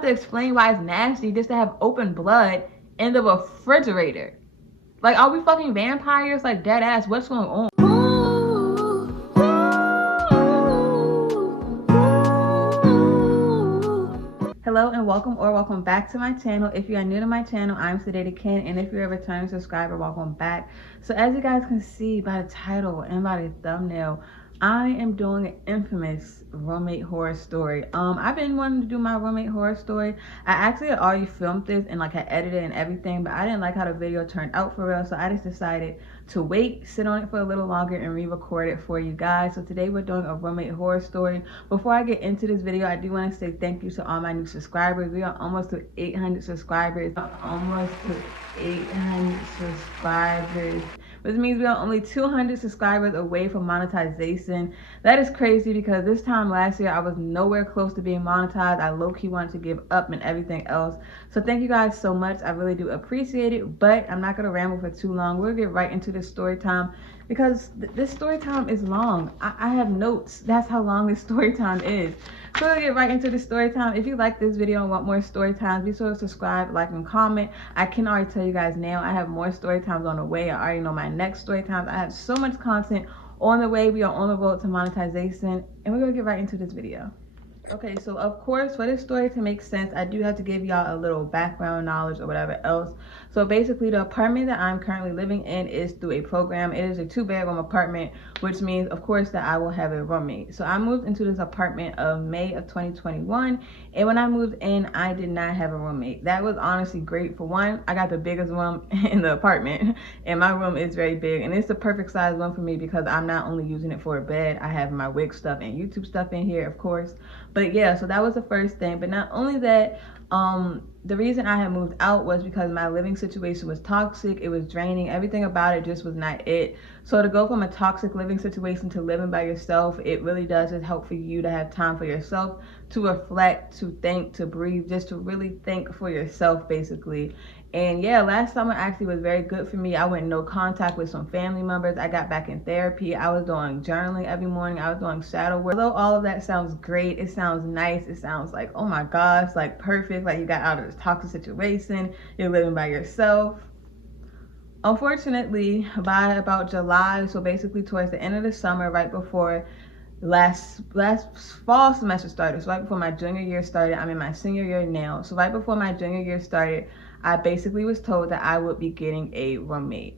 To explain why it's nasty just to have open blood in the refrigerator. Like, are we fucking vampires? Like, dead ass, what's going on? Hello and welcome back to my channel. If you are new to my channel, I'm Sedated Ken, and if you're a returning subscriber, welcome back. So as you guys can see by the title and by the thumbnail, I am doing an infamous roommate horror story. I've been wanting to do my roommate horror story. I actually had already filmed this and like I edited and everything, but I didn't like how the video turned out for real, so I just decided to wait, sit on it for a little longer, and re-record it for you guys. So today we're doing a roommate horror story. Before I get into this video, I do want to say thank you to all my new subscribers. We are almost to 800 subscribers. Which means we are only 200 subscribers away from monetization. That is crazy because this time last year I was nowhere close to being monetized. I low-key wanted to give up and everything else. So thank you guys so much. I really do appreciate it, but I'm not going to ramble for too long. We'll get right into this story time because this story time is long. I have notes. That's how long this story time is. So we'll get right into the story time. If you like this video and want more story times, be sure to subscribe, like, and comment. I can already tell you guys now, I have more story times on the way. I already know my next story times. I have so much content on the way. We are on the road to monetization, and we're gonna get right into this video. Okay, so of course, for this story to make sense, I do have to give y'all a little background knowledge or whatever else. So basically, the apartment that I'm currently living in is through a program. It is a 2-bedroom apartment, which means, of course, that I will have a roommate. So I moved into this apartment of May of 2021, and when I moved in, I did not have a roommate. That was honestly great. For one, I got the biggest room in the apartment, and my room is very big, and it's the perfect size room for me because I'm not only using it for a bed. I have my wig stuff and YouTube stuff in here, of course. But yeah, so that was the first thing. But not only that, the reason I had moved out was because my living situation was toxic. It was draining. Everything about it just was not it. So to go from a toxic living situation to living by yourself, it really does just help for you to have time for yourself, to reflect, to think, to breathe, just to really think for yourself, basically. And yeah, last summer actually was very good for me. I went no contact with some family members. I got back in therapy. I was doing journaling every morning. I was doing shadow work. Although all of that sounds great, it sounds nice, it sounds like, oh my gosh, like perfect, like you got out of this toxic situation, you're living by yourself. Unfortunately, by about July, so basically towards the end of the summer, right before last fall semester started, so right before my junior year started, I'm in my senior year now, so right before my junior year started, I basically was told that I would be getting a roommate.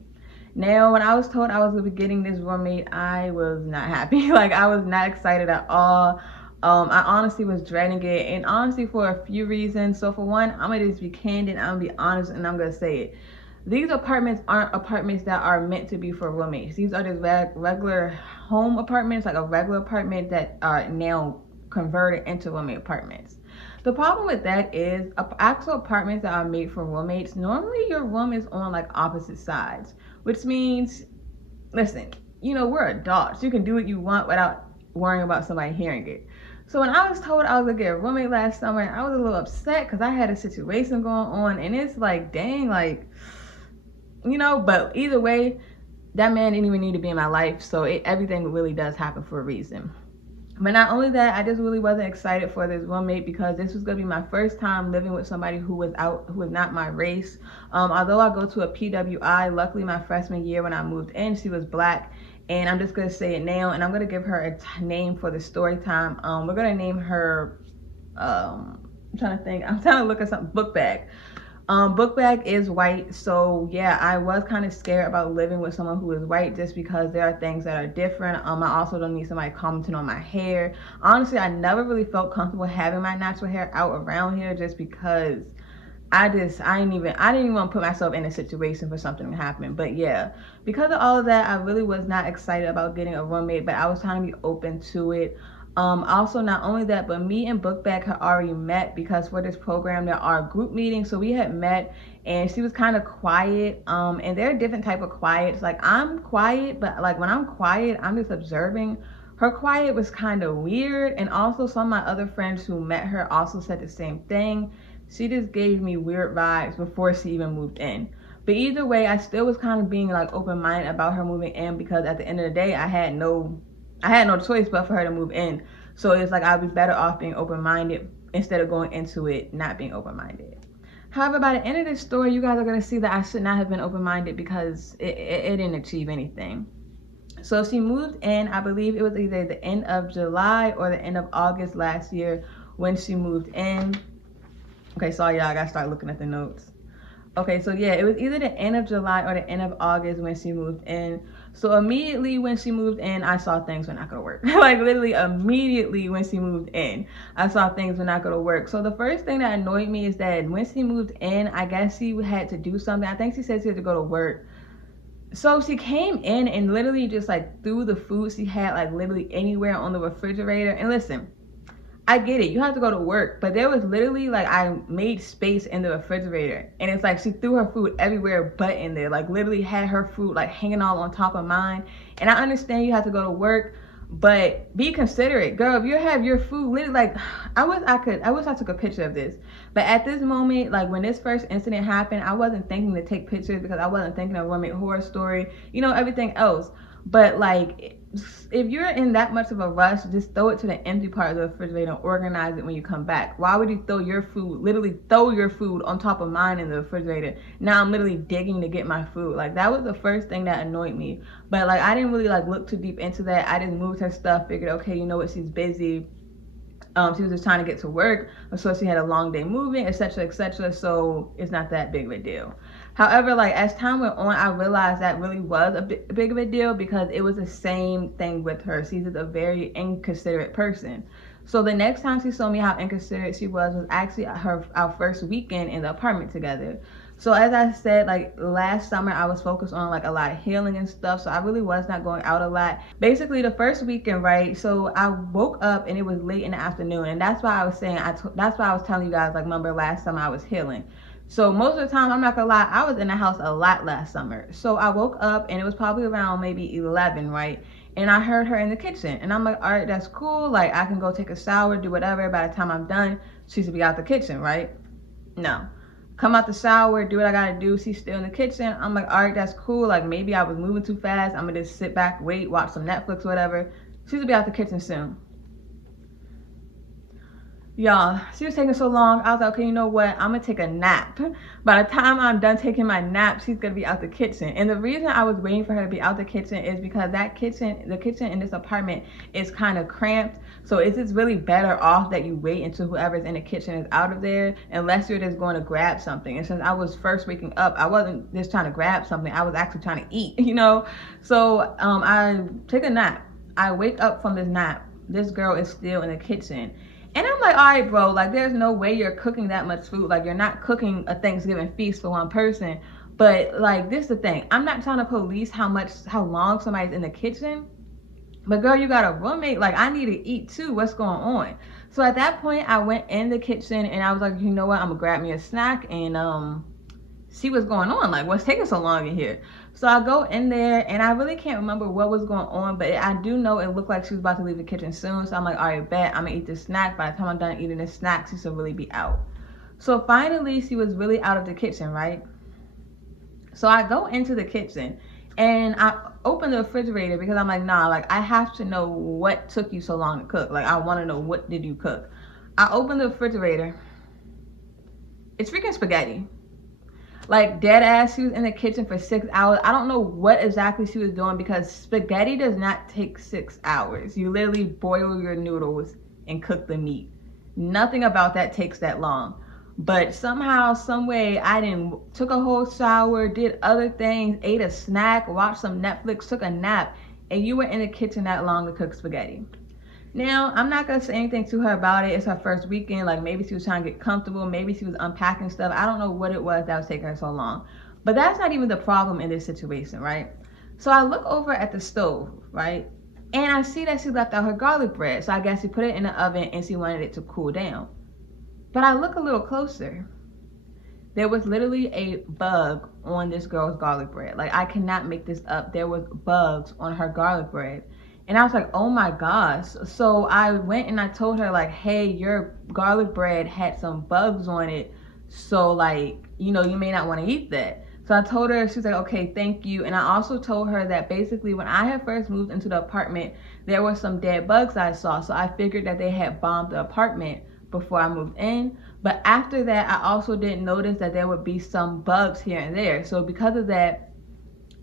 Now, when I was told I was going to be getting this roommate, I was not happy. Like, I was not excited at all. I honestly was dreading it, and honestly for a few reasons. So for one, I'm going to just be candid, I'm going to be honest, and I'm going to say it. These apartments aren't apartments that are meant to be for roommates. These are just regular home apartments, like a regular apartment that are now converted into roommate apartments. The problem with that is actual apartments that are made for roommates, normally your room is on like opposite sides, which means, listen, you know, we're adults. You can do what you want without worrying about somebody hearing it. So when I was told I was gonna get a roommate last summer, I was a little upset because I had a situation going on, and it's like, dang, like, you know, but either way, that man didn't even need to be in my life. So everything really does happen for a reason. But not only that, I just really wasn't excited for this roommate because this was gonna be my first time living with somebody who was not my race. Although I go to a PWI, luckily my freshman year when I moved in, she was black. And I'm just gonna say it now, and I'm gonna give her a name for the story time. We're gonna name her, I'm trying to look at something, Book Bag. Book Bag is white, so yeah, I was kind of scared about living with someone who is white just because there are things that are different. I also don't need somebody commenting on my hair. Honestly, I never really felt comfortable having my natural hair out around here just because I didn't even want to put myself in a situation for something to happen. But yeah, because of all of that, I really was not excited about getting a roommate, but I was trying to be open to it. Also, not only that, but me and Bookbag had already met because for this program there are group meetings. So we had met, and she was kind of quiet. And there are different type of quiets. Like, I'm quiet, but like when I'm quiet, I'm just observing. Her quiet was kind of weird, and also some of my other friends who met her also said the same thing. She just gave me weird vibes before she even moved in. But either way, I still was kind of being like open-minded about her moving in because at the end of the day, I had no choice but for her to move in. So it's like I'd be better off being open-minded instead of going into it not being open-minded. However, by the end of this story, you guys are going to see that I should not have been open-minded because it didn't achieve anything. So she moved in, I believe it was either the end of July or the end of August last year when she moved in. Okay, sorry y'all, I gotta start looking at the notes. Okay, so yeah, it was either the end of July or the end of August when she moved in. So immediately when she moved in, I saw things were not gonna work. Like literally immediately when she moved in, I saw things were not gonna work. So the first thing that annoyed me is that when she moved in, I guess she had to do something. I think she said she had to go to work. So she came in and literally just like threw the food she had like literally anywhere on the refrigerator. And listen, I get it, you have to go to work, but there was literally like I made space in the refrigerator, and it's like she threw her food everywhere but in there, like literally had her food like hanging all on top of mine. And I understand you have to go to work, but be considerate, girl. If you have your food literally, like I wish I took a picture of this, but at this moment, like when this first incident happened, I wasn't thinking to take pictures because I wasn't thinking of Roommate horror story, you know, everything else. But like, if you're in that much of a rush, just throw it to the empty part of the refrigerator and organize it when you come back. Why would you throw your food, literally throw your food on top of mine in the refrigerator? Now I'm literally digging to get my food. Like that was the first thing that annoyed me. But like I didn't really like look too deep into that. I just moved her stuff, figured, okay, you know what, she's busy. She was just trying to get to work, so she had a long day moving, etc., etc. So it's not that big of a deal. However, like as time went on, I realized that really was a big of a deal because it was the same thing with her. She's a very inconsiderate person. So the next time she saw me how inconsiderate she was actually our first weekend in the apartment together. So as I said, like last summer, I was focused on like a lot of healing and stuff. So I really was not going out a lot. Basically the first weekend, right? So I woke up and it was late in the afternoon. And that's why I was saying, that's why I was telling you guys, like, remember last summer I was healing. So most of the time, I'm not gonna lie, I was in the house a lot last summer. So I woke up and it was probably around maybe 11, right? And I heard her in the kitchen. And I'm like, all right, that's cool. Like I can go take a shower, do whatever. By the time I'm done, she should be out the kitchen, right? No. Come out the shower, do what I gotta do. She's still in the kitchen. I'm like, all right, that's cool. Like maybe I was moving too fast. I'm gonna just sit back, wait, watch some Netflix, whatever. She should be out the kitchen soon. Y'all, she was taking so long. I was like, okay, you know what? I'm gonna take a nap. By the time I'm done taking my nap, she's gonna be out the kitchen. And the reason I was waiting for her to be out the kitchen is because the kitchen in this apartment is kind of cramped. So it's just really better off that you wait until whoever's in the kitchen is out of there, unless you're just going to grab something. And since I was first waking up, I wasn't just trying to grab something. I was actually trying to eat, you know? So I take a nap. I wake up from this nap. This girl is still in the kitchen. And I'm like, all right, bro, like there's no way you're cooking that much food. Like you're not cooking a Thanksgiving feast for one person. But like, this is the thing. I'm not trying to police how long somebody's in the kitchen. But girl, you got a roommate. Like I need to eat too. What's going on? So at that point, I went in the kitchen and I was like, you know what? I'm gonna grab me a snack and see what's going on. Like what's taking so long in here? So I go in there and I really can't remember what was going on, but I do know it looked like she was about to leave the kitchen soon. So I'm like, all right, bet I'm gonna eat this snack. By the time I'm done eating this snack, she should really be out. So finally, she was really out of the kitchen, right? So I go into the kitchen and I open the refrigerator because I'm like, nah, like I have to know what took you so long to cook. Like I want to know, what did you cook? I open the refrigerator. It's freaking spaghetti. Like dead ass, she was in the kitchen for 6 hours. I don't know what exactly she was doing because spaghetti does not take 6 hours. You literally boil your noodles and cook the meat. Nothing about that takes that long. But somehow, some way, I took a whole shower, did other things, ate a snack, watched some Netflix, took a nap, and you were in the kitchen that long to cook spaghetti. Now, I'm not going to say anything to her about it. It's her first weekend. Like, maybe she was trying to get comfortable. Maybe she was unpacking stuff. I don't know what it was that was taking her so long. But that's not even the problem in this situation, right? So I look over at the stove, right? And I see that she left out her garlic bread. So I guess she put it in the oven and she wanted it to cool down. But I look a little closer. There was literally a bug on this girl's garlic bread. Like, I cannot make this up. There was bugs on her garlic bread. And I was like, oh my gosh. So I went and I told her, like, hey, your garlic bread had some bugs on it. So, like, you know, you may not want to eat that. So I told her, she's like, okay, thank you. And I also told her that basically when I had first moved into the apartment, there were some dead bugs I saw. So I figured that they had bombed the apartment. before I moved in. But after that, I also didn't notice that there would be some bugs here and there. So because of that,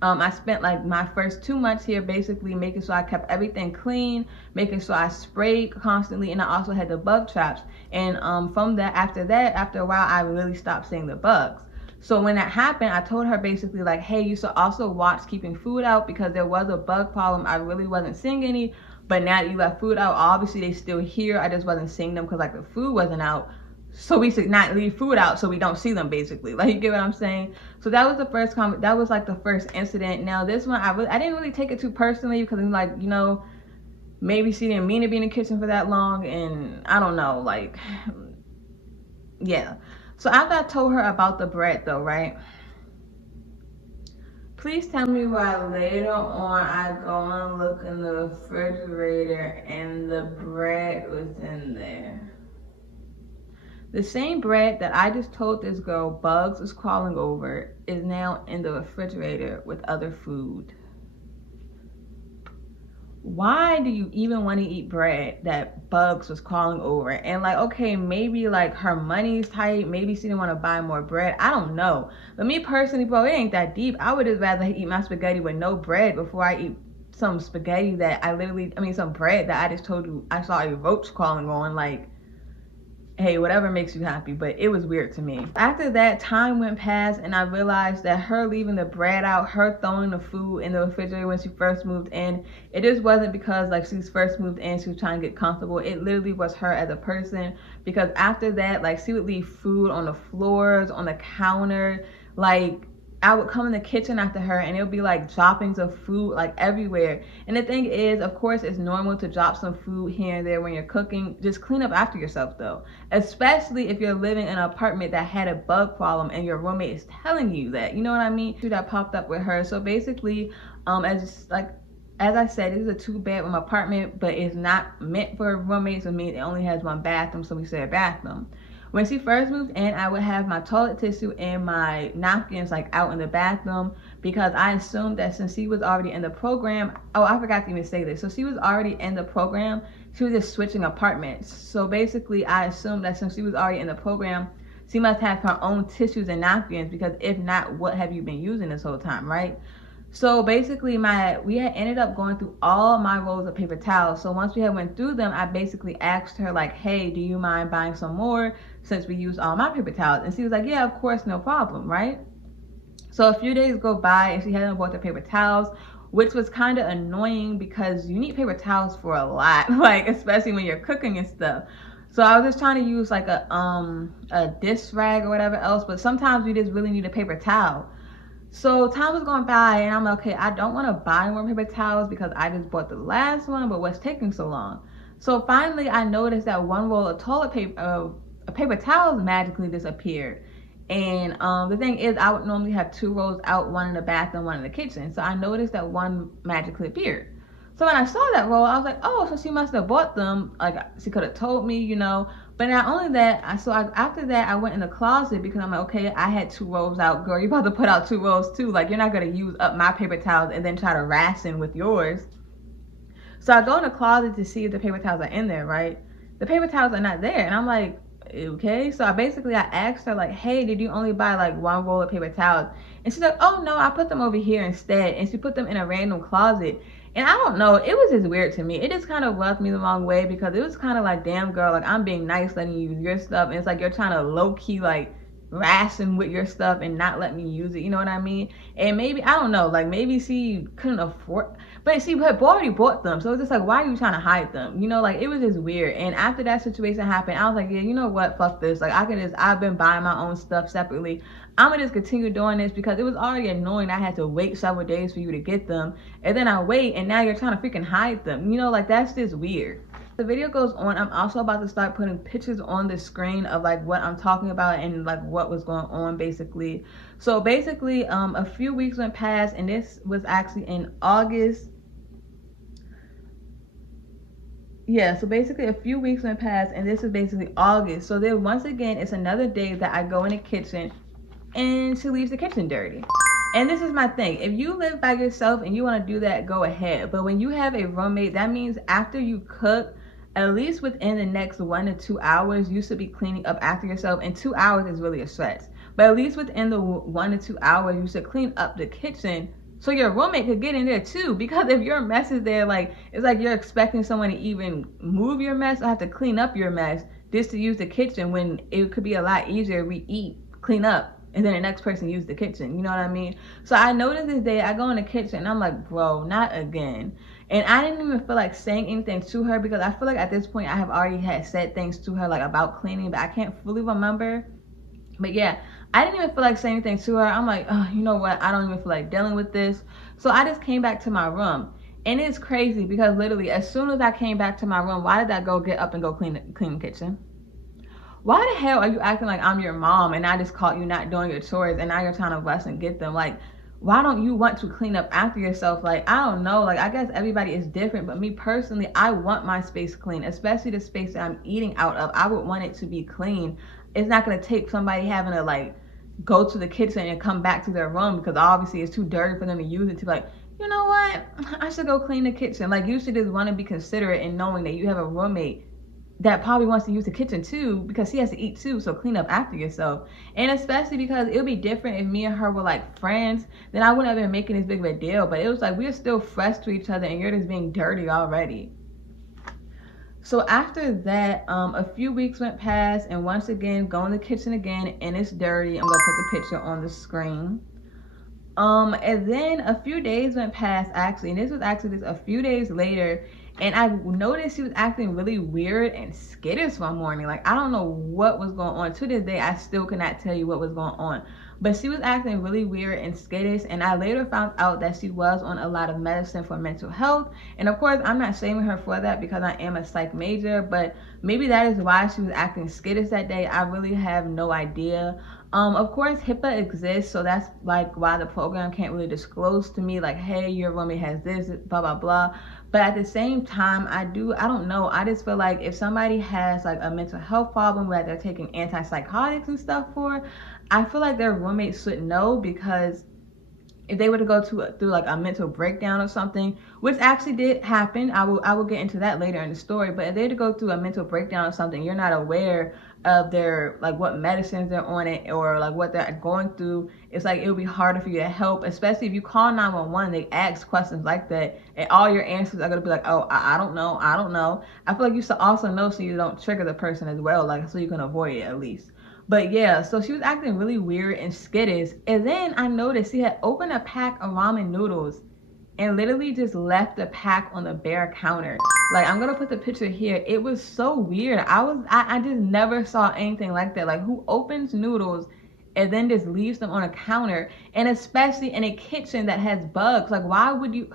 I spent like my first 2 months here basically making sure I kept everything clean, making sure I sprayed constantly, and I also had the bug traps. And from that, after a while, I really stopped seeing the bugs. So when that happened, I told her basically like, hey, you should also watch keeping food out, because there was a bug problem. I really wasn't seeing any, but now that you left food out, obviously they still here. I just wasn't seeing them because like the food wasn't out. So we should not leave food out so we don't see them, basically. Like, you get what I'm saying? So that was the first comment. That was like the first incident. Now this one, I didn't really take it too personally, because I'm like, you know, maybe she didn't mean to be in the kitchen for that long, and I don't know, like, yeah. So after I told her about the bread though, right? Please tell me why later on I go and look in the refrigerator and the bread was in there. The same bread that I just told this girl bugs was crawling over is now in the refrigerator with other food. Why do you even want to eat bread that bugs was crawling over? And like, okay, maybe like her money's tight, maybe she didn't want to buy more bread, I don't know. But me personally, bro, it ain't that deep. I would just rather eat my spaghetti with no bread before I eat some spaghetti that some bread that I just told you I saw a roach crawling on. Like, hey, whatever makes you happy, but it was weird to me. After that, time went past, and I realized that her leaving the bread out, her throwing the food in the refrigerator when she first moved in, it just wasn't because like she's first moved in, she was trying to get comfortable. It literally was her as a person, because after that, like, she would leave food on the floors, on the counter. Like, I would come in the kitchen after her and it would be like droppings of food like everywhere. And the thing is, of course, it's normal to drop some food here and there when you're cooking. Just clean up after yourself though. Especially if you're living in an apartment that had a bug problem and your roommate is telling you that. You know what I mean? That popped up with her. So basically, as I said, this is a 2-bedroom apartment, but it's not meant for roommates. I mean, it only has 1 bathroom, so we share a bathroom. When she first moved in, I would have my toilet tissue and my napkins like out in the bathroom, because I assumed that since she was already in the program, oh, I forgot to even say this. So she was already in the program, she was just switching apartments. So basically, I assumed that since she was already in the program, she must have her own tissues and napkins, because if not, what have you been using this whole time, right? So basically we had ended up going through all my rolls of paper towels. So once we had went through them, I basically asked her like, hey, do you mind buying some more since we used all my paper towels? And she was like, yeah, of course, no problem, right? So a few days go by and she hadn't bought the paper towels, which was kind of annoying because you need paper towels for a lot, like especially when you're cooking and stuff. So I was just trying to use like a dish rag or whatever else, but sometimes you just really need a paper towel. So time was going by and I'm like, okay, I don't want to buy more paper towels because I just bought the last one, but what's taking so long? So finally I noticed that one roll of toilet paper, paper towels magically disappeared. And the thing is, I would normally have 2 rolls out, 1 in the bathroom, 1 in the kitchen. So I noticed that 1 magically appeared. So when I saw that roll, I was like, oh, so she must have bought them. Like, she could have told me, you know. But not only that, after that, I went in the closet because I'm like, okay, I had 2 rolls out. Girl, you're about to put out 2 rolls too. Like, you're not going to use up my paper towels and then try to ration with yours. So I go in the closet to see if the paper towels are in there, right? The paper towels are not there. And I'm like, okay. So I asked her like, hey, did you only buy like 1 roll of paper towels? And she's like, oh no, I put them over here instead. And she put them in a random closet. And I don't know, it was just weird to me. It just kind of rubbed me the wrong way because it was kind of like, damn girl, like I'm being nice letting you use your stuff. And it's like you're trying to low-key like ration with your stuff and not let me use it, you know what I mean? And maybe, I don't know, like maybe she couldn't afford, but she had already bought them. So it's just like, why are you trying to hide them? You know, like it was just weird. And after that situation happened, I was like, yeah, you know what, fuck this. Like I've been buying my own stuff separately. I'm gonna just continue doing this because it was already annoying. I had to wait several days for you to get them. And then I wait and now you're trying to freaking hide them. You know, like that's just weird. The video goes on. I'm also about to start putting pictures on the screen of like what I'm talking about and like what was going on basically. So basically a few weeks went past and this was actually in August. Yeah, so basically a few weeks went past and this is basically August. So then once again, it's another day that I go in the kitchen and she leaves the kitchen dirty. And this is my thing. If you live by yourself and you want to do that, go ahead. But when you have a roommate, that means after you cook, at least within the next 1 to 2 hours, you should be cleaning up after yourself. And 2 hours is really a stretch. But at least within the 1 to 2 hours, you should clean up the kitchen so your roommate could get in there too. Because if your mess is there, like, it's like you're expecting someone to even move your mess or have to clean up your mess just to use the kitchen, when it could be a lot easier. We eat, clean up, and then the next person use the kitchen. You know what I mean? So I noticed this day, I go in the kitchen and I'm like, bro, not again. And I didn't even feel like saying anything to her, because I feel like at this point I have already had said things to her like about cleaning, but I can't fully remember. But yeah, I didn't even feel like saying anything to her. I'm like, oh, you know what? I don't even feel like dealing with this. So I just came back to my room. And it's crazy because literally as soon as I came back to my room, why did I go get up and go clean the kitchen? Why the hell are you acting like I'm your mom and I just caught you not doing your chores and now you're trying to rush and get them? Like, why don't you want to clean up after yourself? Like, I don't know. Like, I guess everybody is different, but me personally, I want my space clean, especially the space that I'm eating out of. I would want it to be clean. It's not going to take somebody having to like go to the kitchen and come back to their room because obviously it's too dirty for them to use it, to be like, you know what, I should go clean the kitchen. Like, you should just want to be considerate in knowing that you have a roommate that probably wants to use the kitchen too, because he has to eat too, so clean up after yourself. And especially because it would be different if me and her were like friends, then I wouldn't have been making this big of a deal. But it was like, we're still fresh to each other and you're just being dirty already. So after that, a few weeks went past, and once again, go in the kitchen again, and it's dirty. I'm gonna put the picture on the screen. And then a few days went past, actually, and this was actually just a few days later, and I noticed she was acting really weird and skittish one morning. Like, I don't know what was going on. To this day, I still cannot tell you what was going on. But she was acting really weird and skittish, and I later found out that she was on a lot of medicine for mental health. And of course, I'm not shaming her for that because I am a psych major, but maybe that is why she was acting skittish that day. I really have no idea. Of course, HIPAA exists, so that's like why the program can't really disclose to me like, hey, your roommate has this, blah, blah, blah. But at the same time, I don't know. I just feel like if somebody has like a mental health problem that they're taking antipsychotics and stuff for, I feel like their roommates should know, because if they were to go through like a mental breakdown or something, which actually did happen, I will get into that later in the story, but if they were to go through a mental breakdown or something, you're not aware of their like what medicines they're on it or like what they're going through, it's like it would be harder for you to help, especially if you call 911. They ask questions like that and all your answers are going to be like, oh, I don't know. I feel like you should also know so you don't trigger the person as well, like so you can avoid it at least. But yeah, so she was acting really weird and skittish, and then I noticed she had opened a pack of ramen noodles and literally just left the pack on the bare counter. Like, I'm gonna put the picture here. It was so weird. I just never saw anything like that. Like, who opens noodles and then just leaves them on a counter, and especially in a kitchen that has bugs? Like, why would you?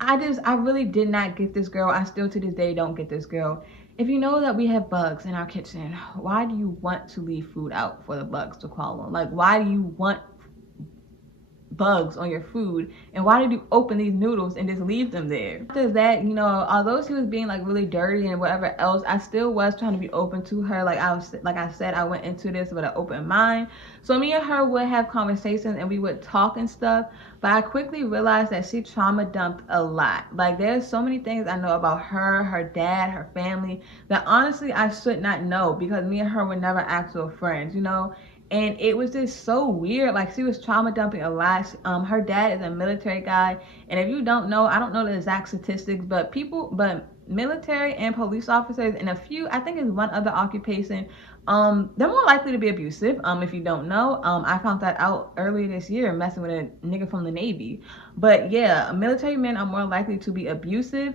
I really did not get this girl. I still to this day don't get this girl. If you know that we have bugs in our kitchen, why do you want to leave food out for the bugs to crawl on? Like, why do you want bugs on your food, and why did you open these noodles and just leave them there? After that, you know, although she was being like really dirty and whatever else, I still was trying to be open to her. Like I said, I went into this with an open mind, so me and her would have conversations and we would talk and stuff. But I quickly realized that she trauma dumped a lot. Like, there's so many things I know about her dad, her family, that honestly I should not know, because me and her were never actual friends, you know. And it was just so weird. Like, she was trauma dumping a lot. Her dad is a military guy, and if you don't know, I don't know the exact statistics, but military and police officers, and a few, I think it's one other occupation, they're more likely to be abusive. If you don't know, I found that out earlier this year messing with a nigga from the Navy. But yeah, military men are more likely to be abusive.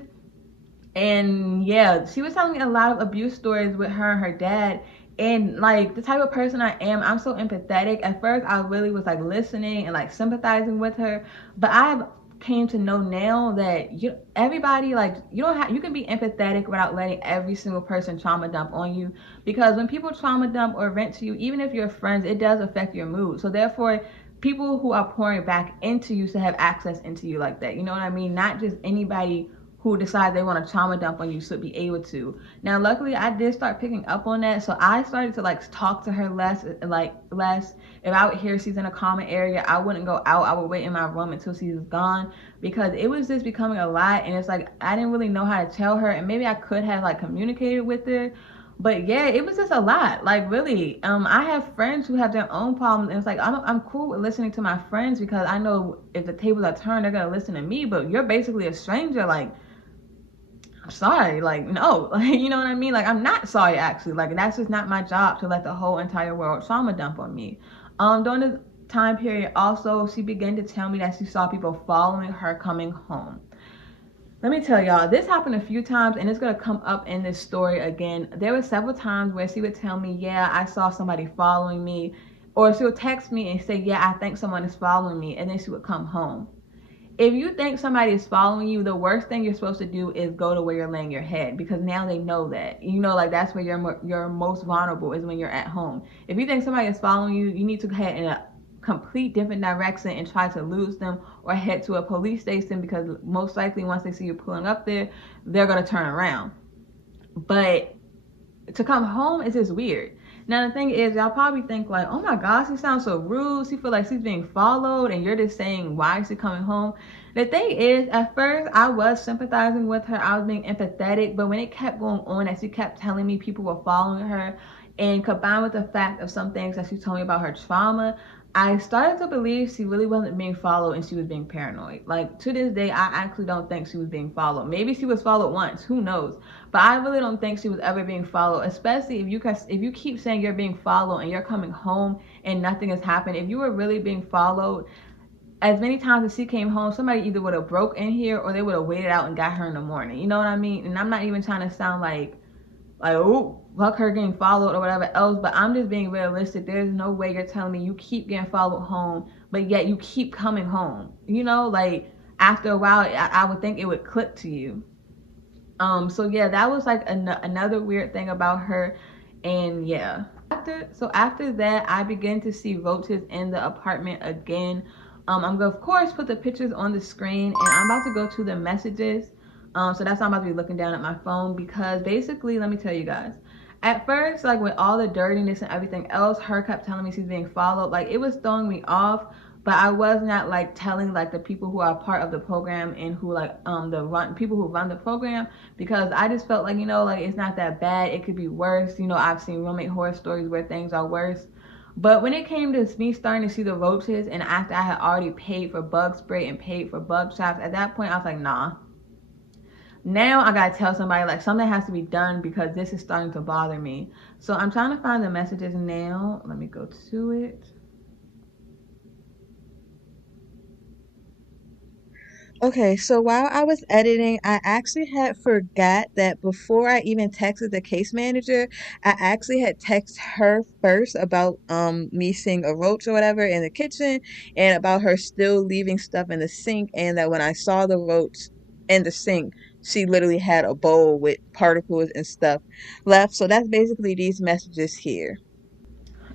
And yeah, she was telling me a lot of abuse stories with her and her dad. And like, the type of person I am, I'm so empathetic. At first, I really was like listening and like sympathizing with her. But I've came to know now that everybody, like, you can be empathetic without letting every single person trauma dump on you. Because when people trauma dump or vent to you, even if you're friends, it does affect your mood. So therefore, people who are pouring back into you should have access into you like that. You know what I mean? Not just anybody who decide they want to trauma dump on you should be able to. Now, luckily, I did start picking up on that, so I started to like talk to her less. If I would hear she's in a common area, I wouldn't go out. I would wait in my room until she was gone, because it was just becoming a lot, and it's like I didn't really know how to tell her, and maybe I could have like communicated with her. But yeah, it was just a lot. Like really, I have friends who have their own problems, and it's like I'm cool with listening to my friends because I know if the tables are turned, they're gonna listen to me. But you're basically a stranger. Like, I'm sorry, like no, like, you know what I mean? Like, I'm not sorry actually. Like, that's just not my job to let the whole entire world trauma dump on me. During this time period, also she began to tell me that she saw people following her coming home. Let me tell y'all, this happened a few times, and it's gonna come up in this story again. There were several times where she would tell me, yeah, I saw somebody following me, or she would text me and say, yeah, I think someone is following me, and then she would come home. If you think somebody is following you, the worst thing you're supposed to do is go to where you're laying your head, because now they know that. You know, like that's where you're most vulnerable, is when you're at home. If you think somebody is following you, you need to head in a complete different direction and try to lose them, or head to a police station, because most likely once they see you pulling up there, they're going to turn around. But to come home is just weird. Now the thing is, y'all probably think like, oh my gosh, she sounds so rude. She feel like she's being followed, and you're just saying, why is she coming home? The thing is, at first I was sympathizing with her. I was being empathetic, but when it kept going on, as she kept telling me people were following her, and combined with the fact of some things that she told me about her trauma, I started to believe she really wasn't being followed and she was being paranoid. Like, to this day, I actually don't think she was being followed. Maybe she was followed once, who knows? But I really don't think she was ever being followed, especially if you keep saying you're being followed and you're coming home and nothing has happened. If you were really being followed, as many times as she came home, somebody either would have broke in here or they would have waited out and got her in the morning. You know what I mean? And I'm not even trying to sound like, oh, fuck her getting followed or whatever else, but I'm just being realistic. There's no way you're telling me you keep getting followed home, but yet you keep coming home. You know, like after a while, I would think it would click to you. So yeah, that was like another weird thing about her. And yeah, after that, I began to see roaches in the apartment again. I'm gonna of course put the pictures on the screen, and I'm about to go to the messages. So that's why I'm about to be looking down at my phone, because basically, let me tell you guys. At first, like with all the dirtiness and everything else, her kept telling me she's being followed. Like, it was throwing me off, but I was not like telling like the people who are part of the program and who like people who run the program, because I just felt like, you know, like it's not that bad. It could be worse. You know, I've seen roommate horror stories where things are worse. But when it came to me starting to see the roaches, and after I had already paid for bug spray and paid for bug traps, at that point I was like, nah. Now I gotta tell somebody, like, something has to be done, because this is starting to bother me. So I'm trying to find the messages now. Let me go to it. Okay, so while I was editing, I actually had forgot that before I even texted the case manager, I actually had texted her first about me seeing a roach or whatever in the kitchen, and about her still leaving stuff in the sink, and that when I saw the roach in the sink, she literally had a bowl with particles and stuff left. So that's basically these messages here.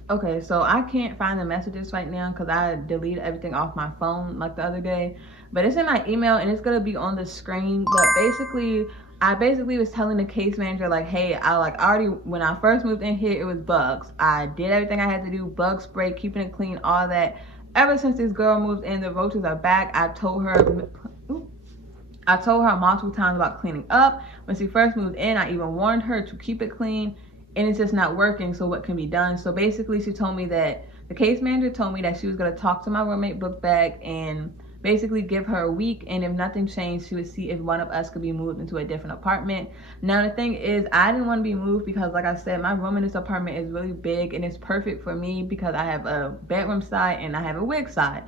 Okay, so I can't find the messages right now because I deleted everything off my phone like the other day. But it's in my email and it's gonna be on the screen. But basically, I basically was telling the case manager, like, hey, I like already, when I first moved in here, it was bugs. I did everything I had to do, bug spray, keeping it clean, all that. Ever since this girl moved in, the roaches are back. I told her multiple times about cleaning up. When she first moved in, I even warned her to keep it clean, and it's just not working. So what can be done? So basically, she told me that the case manager told me that she was gonna talk to my roommate book bag and basically give her a week, and if nothing changed, she would see if one of us could be moved into a different apartment. Now the thing is, I didn't want to be moved because, like I said, my room in this apartment is really big and it's perfect for me because I have a bedroom side and I have a wig side.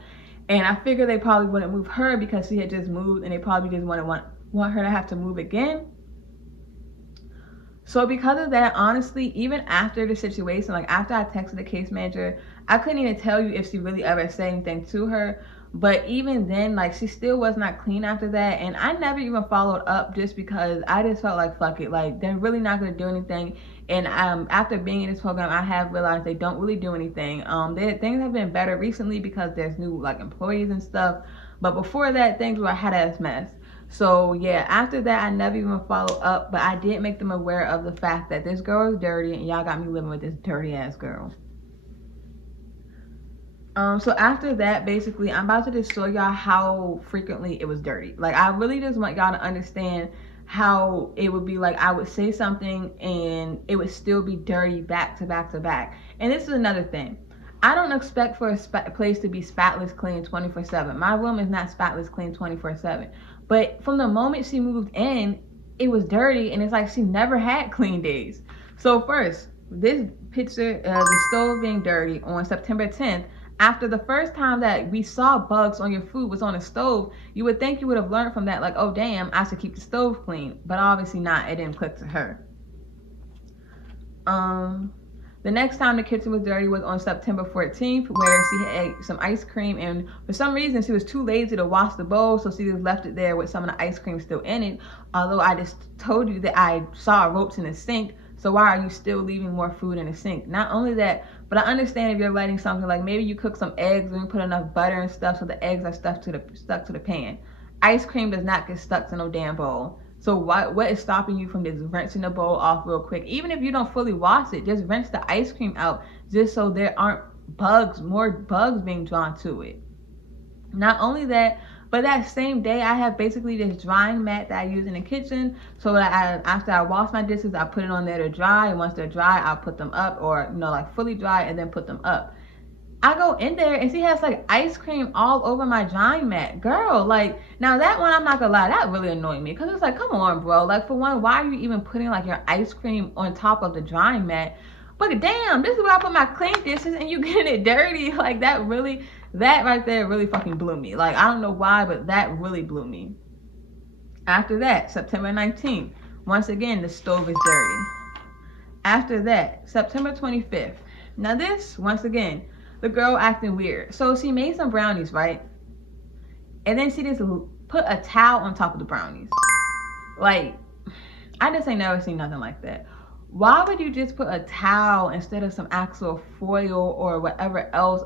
And I figured they probably wouldn't move her because she had just moved, and they probably just want her to have to move again. So because of that, honestly, even after the situation, like after I texted the case manager, I couldn't even tell you if she really ever said anything to her. But even then, like, she still was not clean after that. And I never even followed up, just because I just felt like, fuck it, like they're really not gonna do anything. And after being in this program, I have realized they don't really do anything. Things have been better recently because there's new like employees and stuff. But before that, things were a hot ass mess. So yeah, after that, I never even followed up, but I did make them aware of the fact that this girl is dirty and y'all got me living with this dirty ass girl. So after that, basically, I'm about to just show y'all how frequently it was dirty. Like, I really just want y'all to understand how it would be like I would say something and it would still be dirty back to back to back. And this is another thing. I don't expect for a place to be spotless clean 24/7. My room is not spotless clean 24/7. But from the moment she moved in, it was dirty and it's like she never had clean days. So first, this picture of the stove being dirty on September 10th, after the first time that we saw bugs on your food was on the stove, you would think you would have learned from that, like, oh damn, I should keep the stove clean. But obviously not, it didn't click to her. The next time the kitchen was dirty was on September 14th, where she had some ice cream, and for some reason she was too lazy to wash the bowl, so she just left it there with some of the ice cream still in it. Although I just told you that I saw a roach in the sink, so why are you still leaving more food in the sink? Not only that, but I understand if you're letting something, like maybe you cook some eggs and you put enough butter and stuff so the eggs are stuck to the pan. Ice cream does not get stuck to no damn bowl. So what is stopping you from just rinsing the bowl off real quick? Even if you don't fully wash it, just rinse the ice cream out just so there aren't more bugs being drawn to it. Not only that, but that same day I have basically this drying mat that I use in the kitchen, so that after I wash my dishes, I put it on there to dry, and once they're dry, I'll put them up, or like fully dry and then put them up. I go in there and she has like ice cream all over my drying mat. Girl, like, now that one, I'm not gonna lie, that really annoyed me. Cause it's like, come on, bro. Like, for one, why are you even putting like your ice cream on top of the drying mat? But damn, this is where I put my clean dishes and you getting it dirty. Like, that right there really fucking blew me. Like, I don't know why, but that really blew me. After that, September 19th, once again, the stove is dirty. After that, September 25th. Now this, once again, the girl acting weird. So she made some brownies, right? And then she just put a towel on top of the brownies. Like, I just ain't never seen nothing like that. Why would you just put a towel instead of some actual foil or whatever else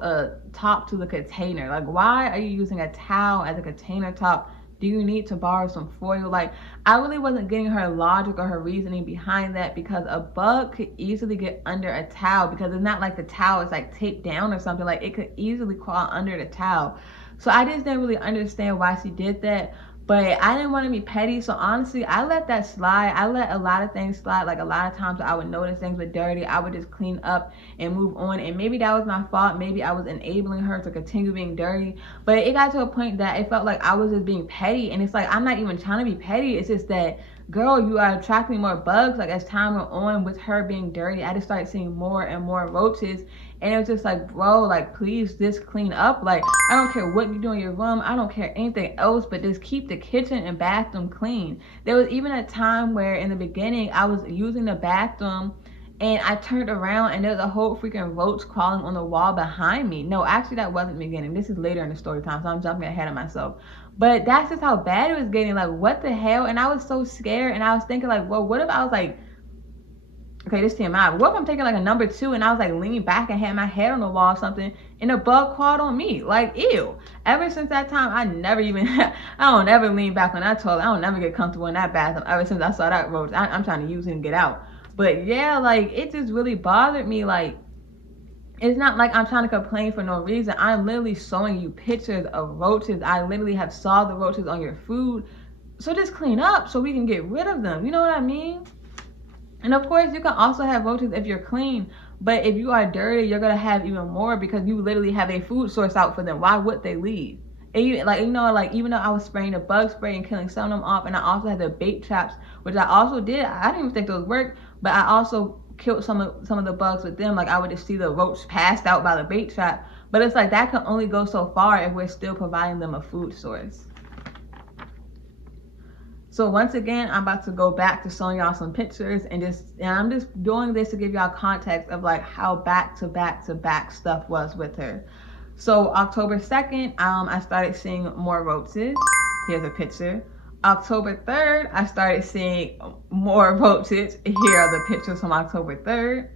top to the container? Like, why are you using a towel as a container top? Do you need to borrow some foil? Like, I really wasn't getting her logic or her reasoning behind that, because a bug could easily get under a towel, because it's not like the towel is like taped down or something. Like, it could easily crawl under the towel. So I just didn't really understand why she did that. But I didn't want to be petty, so honestly, I let that slide. I let a lot of things slide. Like, a lot of times I would notice things were dirty, I would just clean up and move on. And maybe that was my fault. Maybe I was enabling her to continue being dirty. But it got to a point that it felt like I was just being petty. And it's like, I'm not even trying to be petty. It's just that, girl, you are attracting more bugs. Like, as time went on with her being dirty, I just started seeing more and more roaches. And it was just like, bro, like, please just clean up. Like, I don't care what you do in your room. I don't care anything else, but just keep the kitchen and bathroom clean. There was even a time where in the beginning, I was using the bathroom and I turned around and there was a whole freaking roach crawling on the wall behind me. No, actually, that wasn't the beginning. This is later in the story time, so I'm jumping ahead of myself. But that's just how bad it was getting. Like, what the hell? And I was so scared, and I was thinking, like, well, what if I was like, okay, this TMI, but what if I'm taking like a number 2 and I was like leaning back and had my head on the wall or something and a bug crawled on me? Like, ew. Ever since that time, I never even, I don't ever lean back on that toilet. I don't never get comfortable in that bathroom ever since I saw that roach. I'm trying to use it and get out. But yeah, like, it just really bothered me. Like, it's not like I'm trying to complain for no reason. I'm literally showing you pictures of roaches. I literally have saw the roaches on your food. So just clean up so we can get rid of them. You know what I mean? And of course, you can also have roaches if you're clean. But if you are dirty, you're going to have even more, because you literally have a food source out for them. Why would they leave? And you, like, even though I was spraying the bug spray and killing some of them off, and I also had the bait traps, which I also did. I didn't even think those worked, but I also killed some of the bugs with them. Like, I would just see the roach passed out by the bait trap. But it's like, that can only go so far if we're still providing them a food source. So once again, I'm about to go back to showing y'all some pictures, and I'm just doing this to give y'all context of like how back to back stuff was with her. So October 2nd, I started seeing more roaches. Here's a picture. October 3rd, I started seeing more roaches. Here are the pictures from October 3rd.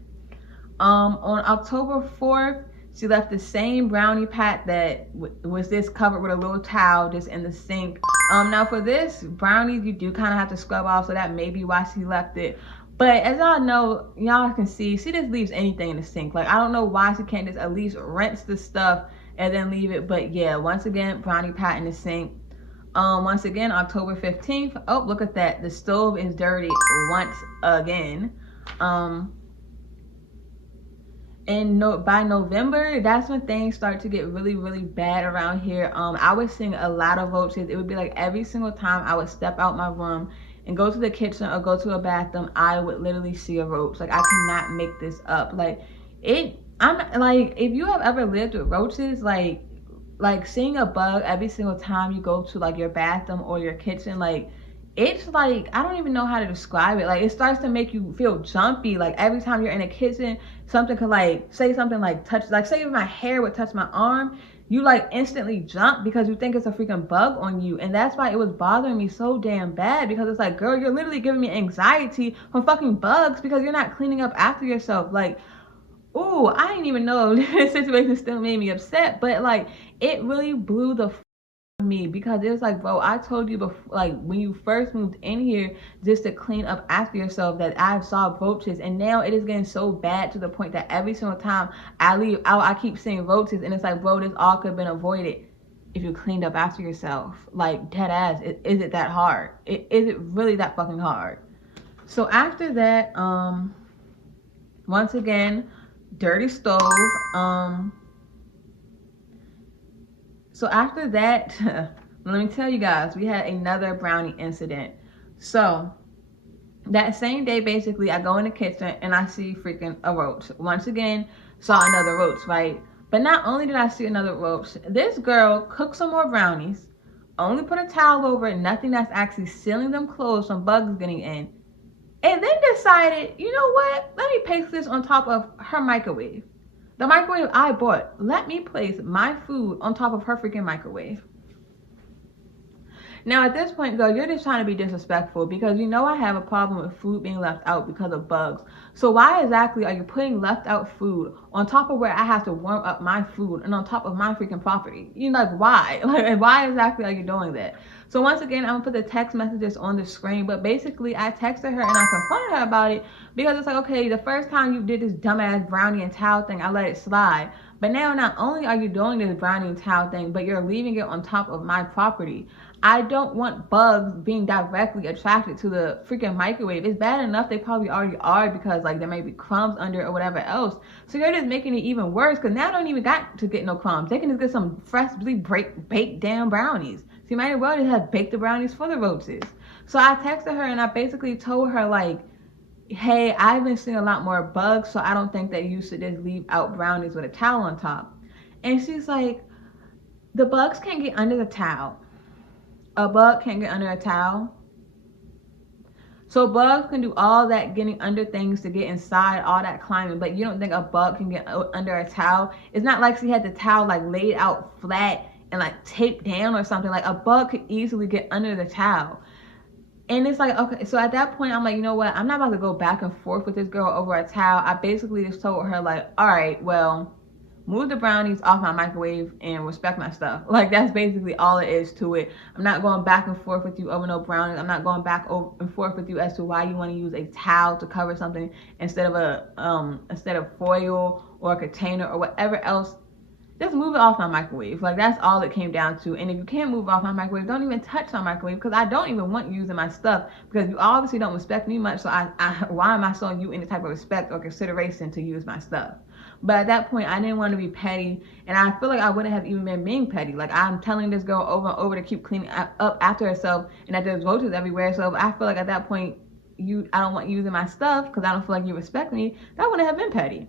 On October 4th, she left the same brownie pat that was just covered with a little towel just in the sink Now for this brownies, you do kind of have to scrub off, so that may be why she left it. But as y'all know, y'all can see, she just leaves anything in the sink. Like, I don't know why she can't just at least rinse the stuff and then leave it. But yeah, once again, brownie pot in the sink. Once again, October 15th. Oh, look at that. The stove is dirty once again. And by November, that's when things start to get really, really bad around here. I was seeing a lot of roaches. It would be like every single time I would step out my room and go to the kitchen or go to a bathroom, I would literally see a roach. Like, I cannot make this up. Like, I'm like, if you have ever lived with roaches, like seeing a bug every single time you go to like your bathroom or your kitchen, like, it's like, I don't even know how to describe it. Like, it starts to make you feel jumpy. Like, every time you're in a kitchen, something could like say something like touch, like say if my hair would touch my arm, you like instantly jump because you think it's a freaking bug on you. And that's why it was bothering me so damn bad, because it's like, girl, you're literally giving me anxiety from fucking bugs because you're not cleaning up after yourself. Like, ooh, I didn't even know this situation still made me upset, but like, it really blew the me, because it was like, bro, I told you before, like when you first moved in here, just to clean up after yourself, that I saw roaches. And now it is getting so bad to the point that every single time I leave out, I keep seeing roaches. And it's like, bro, this all could have been avoided if you cleaned up after yourself. Like, dead ass, is it that hard? Is it really that fucking hard? So after that, once again, dirty stove. So after that, let me tell you guys, we had another brownie incident. So that same day, basically, I go in the kitchen and I see freaking a roach. Once again, saw another roach, right? But not only did I see another roach, this girl cooked some more brownies, only put a towel over it, nothing that's actually sealing them closed from bugs getting in, and then decided, you know what? Let me paste this on top of her microwave. The microwave I bought. Let me place my food on top of her freaking microwave. Now, at this point, girl, you're just trying to be disrespectful, because you know I have a problem with food being left out because of bugs. So why exactly are you putting left out food on top of where I have to warm up my food and on top of my freaking property? You know, like, why? Like, why exactly are you doing that? So once again, I'm gonna put the text messages on the screen, but basically I texted her and I confronted her about it, because it's like, okay, the first time you did this dumbass brownie and towel thing, I let it slide. But now not only are you doing this brownie and towel thing, but you're leaving it on top of my property. I don't want bugs being directly attracted to the freaking microwave. It's bad enough they probably already are, because like there may be crumbs under it or whatever else. So you're just making it even worse, because now I don't even got to get no crumbs. They can just get some freshly baked down brownies. So you might as well just have baked the brownies for the roaches. So I texted her and I basically told her, like, hey, I've been seeing a lot more bugs, so I don't think that you should just leave out brownies with a towel on top. And she's like, the bugs can't get under the towel. A bug can't get under a towel. So bugs can do all that getting under things to get inside, all that climbing, but you don't think a bug can get under a towel? It's not like she had the towel like laid out flat and like taped down or something. Like, a bug could easily get under the towel. And it's like, okay, so at that point, I'm like, you know what? I'm not about to go back and forth with this girl over a towel. I basically just told her, like, all right, well, move the brownies off my microwave and respect my stuff. Like, that's basically all it is to it. I'm not going back and forth with you over no brownies. I'm not going back and forth with you as to why you want to use a towel to cover something instead of foil or a container or whatever else. Just move it off my microwave. Like, that's all it came down to. And if you can't move it off my microwave, don't even touch my microwave, because I don't even want you using my stuff, because you obviously don't respect me much. So why am I showing you any type of respect or consideration to use my stuff? But at that point, I didn't want to be petty, and I feel like I wouldn't have even been being petty. Like, I'm telling this girl over and over to keep cleaning up after herself, and that there's roaches everywhere. So I feel like at that point, I don't want you using my stuff because I don't feel like you respect me. That wouldn't have been petty.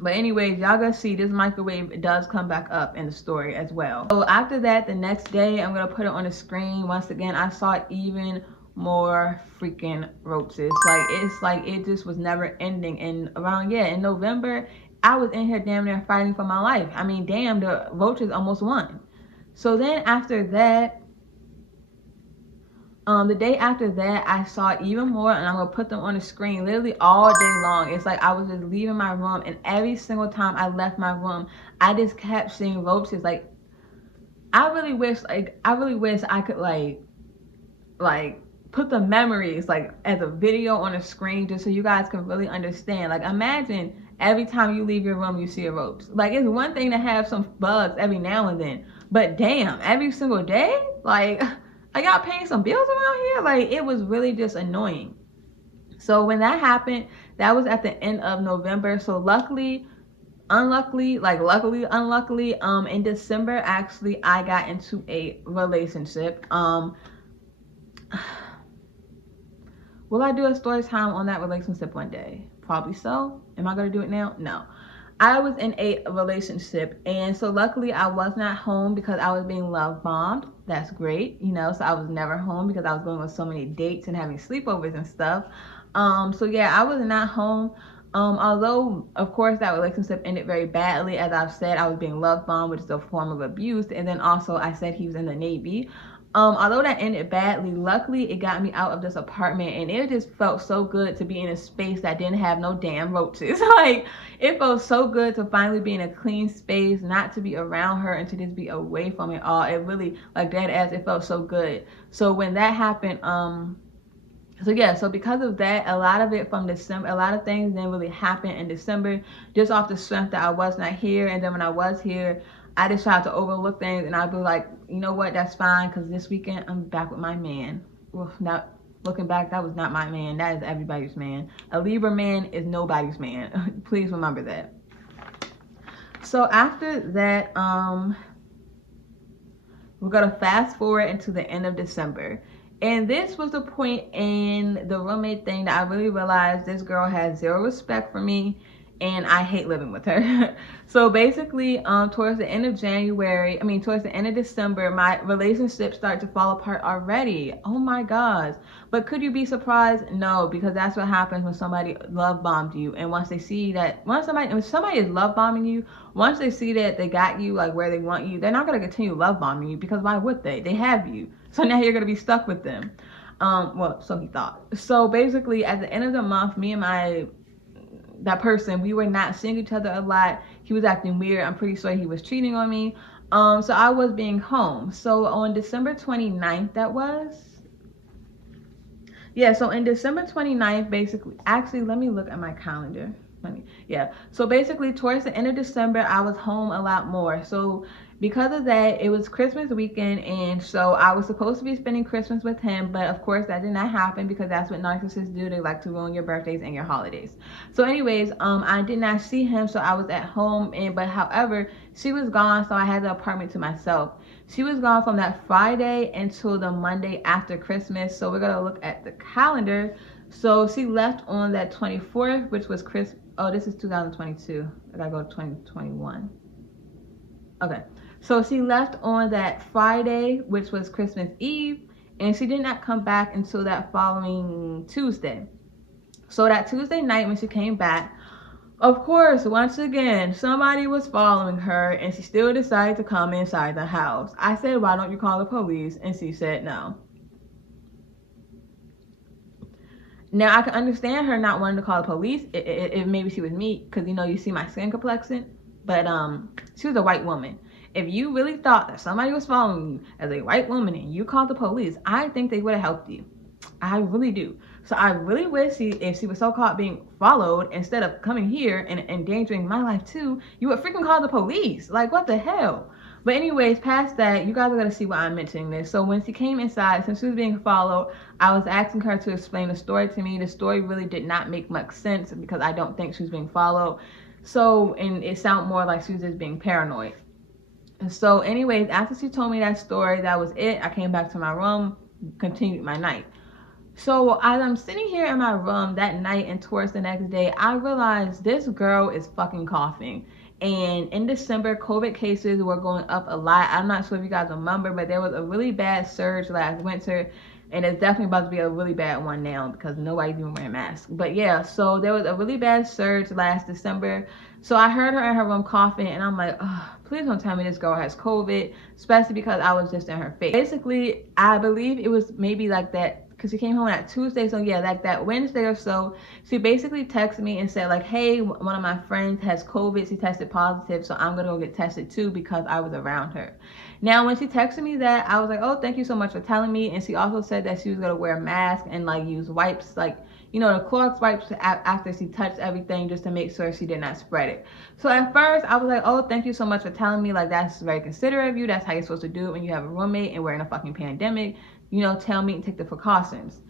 But anyways, y'all gonna see this microwave does come back up in the story as well. So after that, the next day, I'm gonna put it on the screen. Once again, I saw even more freaking roaches. Like, it's like it just was never ending. And around, yeah, in November, I was in here damn near fighting for my life. I mean, damn, the roaches almost won. So then after that, the day after that, I saw even more, and I'm gonna put them on the screen literally all day long. It's like I was just leaving my room, and every single time I left my room, I just kept seeing roaches. Like, I really wish I could like put the memories like as a video on a screen just so you guys can really understand. Like imagine every time you leave your room you see a roach. Like it's one thing to have some bugs every now and then, but damn, every single day? Like are y'all paying some bills around here? Like it was really just annoying. So when that happened, that was at the end of November. So unluckily, in December actually I got into a relationship. Will I do a story time on that relationship one day? Probably so. Am I going to do it now? No. I was in a relationship, and so luckily I was not home because I was being love bombed. That's great, you know. So I was never home because I was going on so many dates and having sleepovers and stuff. So yeah, I was not home. Although of course that relationship ended very badly, as I've said, I was being love bombed, which is a form of abuse, and then also I said he was in the Navy. Although that ended badly, luckily it got me out of this apartment, and it just felt so good to be in a space that didn't have no damn roaches. Like it felt so good to finally be in a clean space, not to be around her and to just be away from it all. It really, like dead ass, it felt so good. So when that happened, so yeah, so because of that, a lot of it from December, a lot of things didn't really happen in December, just off the strength that I was not here. And then when I was here, I just tried to overlook things, and I'd be like, you know what, that's fine, because this weekend I'm back with my man. Well, not looking back, that was not my man. That is everybody's man. A Libra man is nobody's man. Please remember that. So after that, we're gonna fast forward into the end of December. And this was the point in the roommate thing that I really realized this girl has zero respect for me, and I hate living with her. So basically, towards the end of towards the end of December, my relationship started to fall apart already. Oh my gosh. But could you be surprised? No, because that's what happens when somebody love bombed you. And once they see that, when somebody is love bombing you, once they see that they got you like where they want you, they're not going to continue love bombing you, because why would they? They have you. So now you're going to be stuck with them. Well, so he thought. So basically, at the end of the month, me and that person, we were not seeing each other a lot. He was acting weird. I'm pretty sure he was cheating on me. So I was being home. So on December 29th, that was. Yeah, so in December 29th, basically, actually, let me look at my calendar. Yeah, so basically, towards the end of December, I was home a lot more. So because of that, it was Christmas weekend, and so I was supposed to be spending Christmas with him, but of course that did not happen, because that's what narcissists do. They like to ruin your birthdays and your holidays. So anyways, I did not see him, so I was at home, but however, she was gone, so I had the apartment to myself. She was gone from that Friday until the Monday after Christmas. So we're gonna look at the calendar. So she left on that 24th, which was Christmas. Oh, this is 2022. I gotta go to 2021. Okay. So she left on that Friday, which was Christmas Eve, and she did not come back until that following Tuesday. So that Tuesday night when she came back, of course, once again, somebody was following her, and she still decided to come inside the house. I said, why don't you call the police? And she said no. Now, I can understand her not wanting to call the police if maybe she was me, because, you know, you see my skin complexion. But she was a white woman. If you really thought that somebody was following you as a white woman and you called the police, I think they would have helped you. I really do. So I really wish if she was so-called being followed, instead of coming here and endangering my life too, you would freaking call the police. Like, what the hell? But anyways, past that, you guys are going to see why I'm mentioning this. So when she came inside, since she was being followed, I was asking her to explain the story to me. The story really did not make much sense, because I don't think she was being followed. So, and it sounded more like she was just being paranoid. So anyways, after she told me that story, that was it. I came back to my room, continued my night. So as I'm sitting here in my room that night and towards the next day, I realized this girl is fucking coughing. And in December, COVID cases were going up a lot. I'm not sure if you guys remember, but there was a really bad surge last winter. And it's definitely about to be a really bad one now, because nobody's even wearing masks. But yeah, so there was a really bad surge last December. So I heard her in her room coughing, and I'm like, oh, please don't tell me this girl has COVID, especially because I was just in her face. Basically, I believe it was maybe like that because she came home that Tuesday. So yeah, like that Wednesday or so, she basically texted me and said like, hey, one of my friends has COVID. She tested positive, so I'm gonna go get tested too because I was around her. Now, when she texted me that, I was like, oh, thank you so much for telling me. And she also said that she was gonna wear a mask and like use wipes, like, you know, the Clorox wipes after she touched everything, just to make sure she did not spread it. So at first I was like, oh, thank you so much for telling me. Like, that's very considerate of you. That's how you're supposed to do it when you have a roommate and we're in a fucking pandemic. You know, tell me and take the precautions.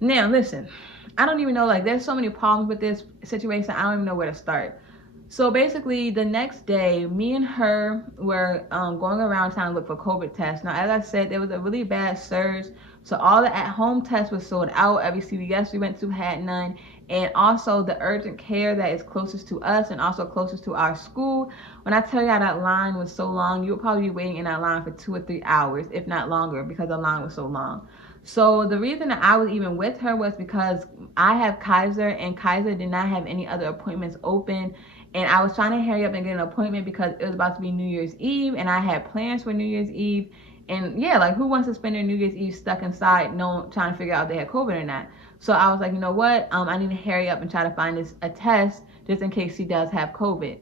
Now, listen, I don't even know, like, there's so many problems with this situation. I don't even know where to start. So basically, the next day, me and her were going around trying to look for COVID tests. Now, as I said, there was a really bad surge. So all the at-home tests were sold out. Every CVS we went to had none. And also the urgent care that is closest to us and also closest to our school. When I tell you how that line was so long, you would probably be waiting in that line for 2 or 3 hours, if not longer, because the line was so long. So the reason that I was even with her was because I have Kaiser, and Kaiser did not have any other appointments open. And I was trying to hurry up and get an appointment because it was about to be New Year's Eve, and I had plans for New Year's Eve. And yeah, like, who wants to spend their New Year's Eve stuck inside, trying to figure out if they had COVID or not? So I was like, you know what? I need to hurry up and try to find a test just in case she does have COVID.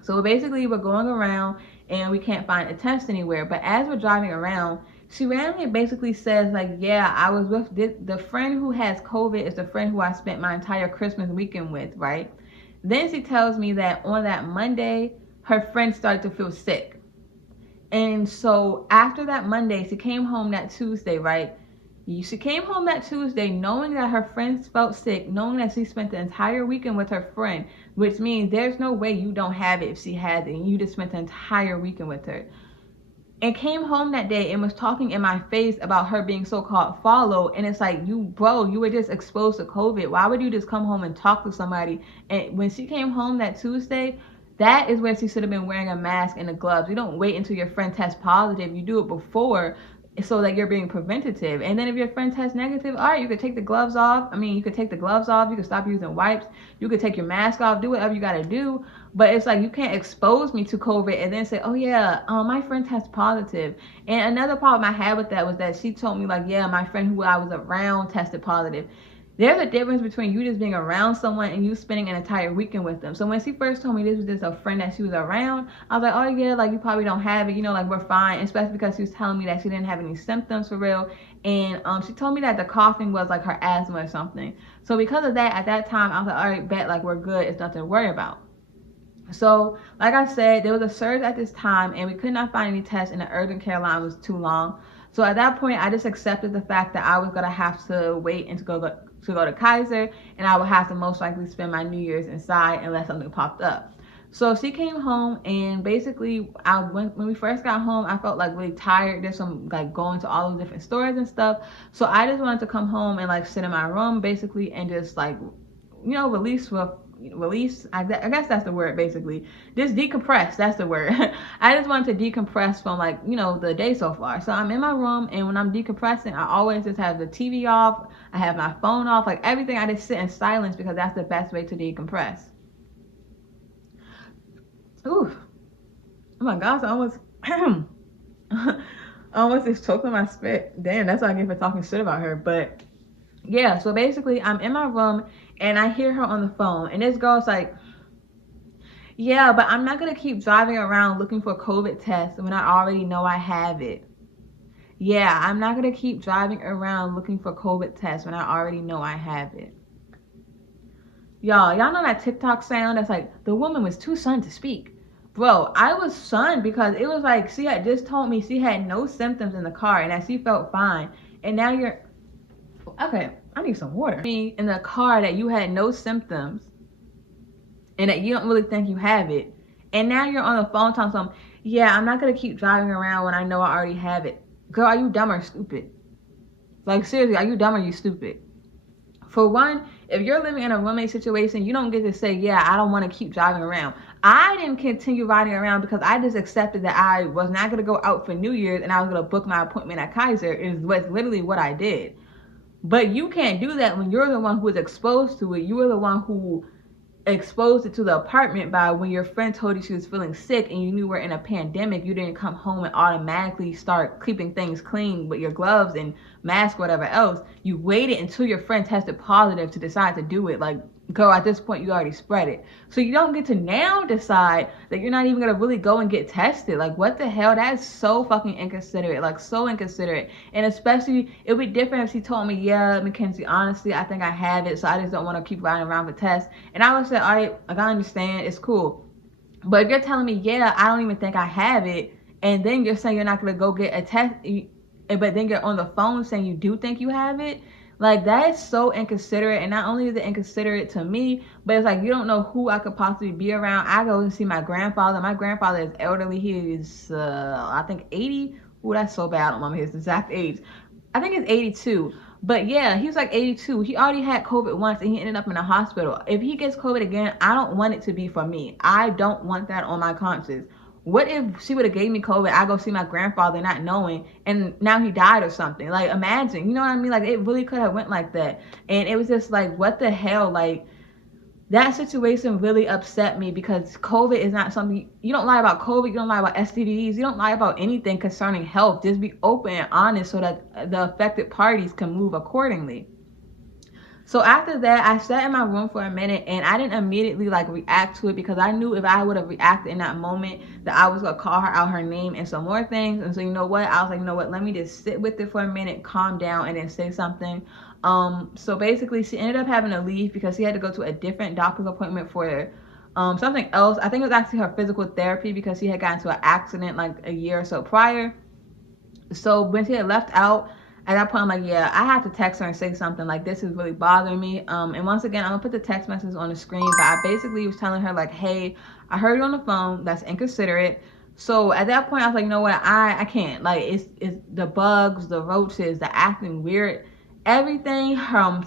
So basically, we're going around and we can't find a test anywhere. But as we're driving around, she randomly basically says like, yeah, I was with the friend who has COVID is the friend who I spent my entire Christmas weekend with, right? Then she tells me that on that Monday, her friend started to feel sick. And so after that Monday, she came home that Tuesday, right? She came home that Tuesday knowing that her friends felt sick, knowing that she spent the entire weekend with her friend, which means there's no way you don't have it if she has it and you just spent the entire weekend with her. And came home that day and was talking in my face about her being so-called followed. And it's like, you were just exposed to COVID. Why would you just come home and talk to somebody? And when she came home that Tuesday, that is where she should have been wearing a mask and the gloves. You don't wait until your friend tests positive. You do it before, so that you're being preventative. And then if your friend tests negative, all right, you could take the gloves off. You could take the gloves off. You could stop using wipes. You could take your mask off. Do whatever you got to do. But it's like, you can't expose me to COVID and then say, oh yeah, my friend tests positive. And another problem I had with that was that she told me like, yeah, my friend who I was around tested positive. There's a difference between you just being around someone and you spending an entire weekend with them. So when she first told me this was just a friend that she was around, I was like, oh yeah, like, you probably don't have it, you know, like, we're fine. Especially because she was telling me that she didn't have any symptoms for real. And she told me that the coughing was like her asthma or something. So because of that, at that time, I was like, all right, bet, like, we're good. It's nothing to worry about. So like I said, there was a surge at this time and we could not find any tests and the urgent care line was too long. So at that point, I just accepted the fact that I was going to have to wait and to go to Kaiser, and I would have to most likely spend my New Year's inside unless something popped up. So she came home, and basically when we first got home, I felt like really tired. There's some like going to all those different stores and stuff. So I just wanted to come home and like sit in my room basically and just like, you know, release, I guess that's the word, basically. Just decompress, that's the word. I just wanted to decompress from, like, you know, the day so far. So I'm in my room, and when I'm decompressing, I always just have the TV off, I have my phone off, like everything. I just sit in silence because that's the best way to decompress. Ooh, oh my gosh, I almost I almost just choked on my spit. Damn, that's what I get for talking shit about her. But yeah, so basically I'm in my room and I hear her on the phone, and this girl's like, yeah, but I'm not gonna keep driving around looking for COVID tests when I already know I have it. Yeah, I'm not gonna keep driving around looking for COVID tests when I already know I have it. Y'all know that TikTok sound that's like, the woman was too stunned to speak. Bro, I was stunned because it was like she had just told me she had no symptoms in the car and that she felt fine. And now you're, okay, I need some water. In the car that you had no symptoms and that you don't really think you have it. And now you're on the phone telling someone, yeah, I'm not going to keep driving around when I know I already have it. Girl, are you dumb or stupid? Like, seriously, are you dumb or you stupid? For one, if you're living in a roommate situation, you don't get to say, yeah, I don't want to keep driving around. I didn't continue riding around because I just accepted that I was not going to go out for New Year's and I was going to book my appointment at Kaiser. Is literally what I did. But you can't do that when you're the one who is exposed to it. You are the one who exposed it to the apartment by when your friend told you she was feeling sick and you knew we're in a pandemic. You didn't come home and automatically start keeping things clean with your gloves and mask, whatever else. You waited until your friend tested positive to decide to do it. Like, girl, at this point you already spread it. So you don't get to now decide that you're not even gonna really go and get tested. Like, what the hell? That is so fucking inconsiderate. Like, so inconsiderate. And especially, it would be different if she told me, yeah, McKenzie, honestly, I think I have it, so I just don't want to keep riding around for tests. And I would say, all right, like, I understand, it's cool. But if you're telling me, yeah, I don't even think I have it, and then you're saying you're not gonna go get a test, but then you're on the phone saying you do think you have it, like, that is so inconsiderate. And not only is it inconsiderate to me, but it's like, you don't know who I could possibly be around. I go and see my grandfather. My grandfather is elderly. He is, I think, 80. Ooh, that's so bad. I don't remember his exact age. I think it's 82. But yeah, he was like 82. He already had COVID once and he ended up in a hospital. If he gets COVID again, I don't want it to be for me. I don't want that on my conscience. What if she would have gave me COVID, I go see my grandfather not knowing, and now he died or something? Like, imagine, you know what I mean? Like, it really could have went like that. And it was just like, what the hell? Like, that situation really upset me because COVID is not something, you don't lie about COVID, you don't lie about STDs, you don't lie about anything concerning health. Just be open and honest so that the affected parties can move accordingly. So after that, I sat in my room for a minute and I didn't immediately like react to it because I knew if I would have reacted in that moment that I was gonna call her out her name and some more things. And so, you know what, I was like, you know what, let me just sit with it for a minute, calm down, and then say something. So basically she ended up having to leave because she had to go to a different doctor's appointment for something else. I think it was actually her physical therapy because she had gotten into an accident like a year or so prior. So when she had left out, at that point, I'm like, yeah, I have to text her and say something. Like, this is really bothering me. And once again, I'm going to put the text message on the screen. But I basically was telling her, like, hey, I heard you on the phone. That's inconsiderate. So at that point, I was like, you know what? I can't. Like, it's the bugs, the roaches, the acting weird, everything.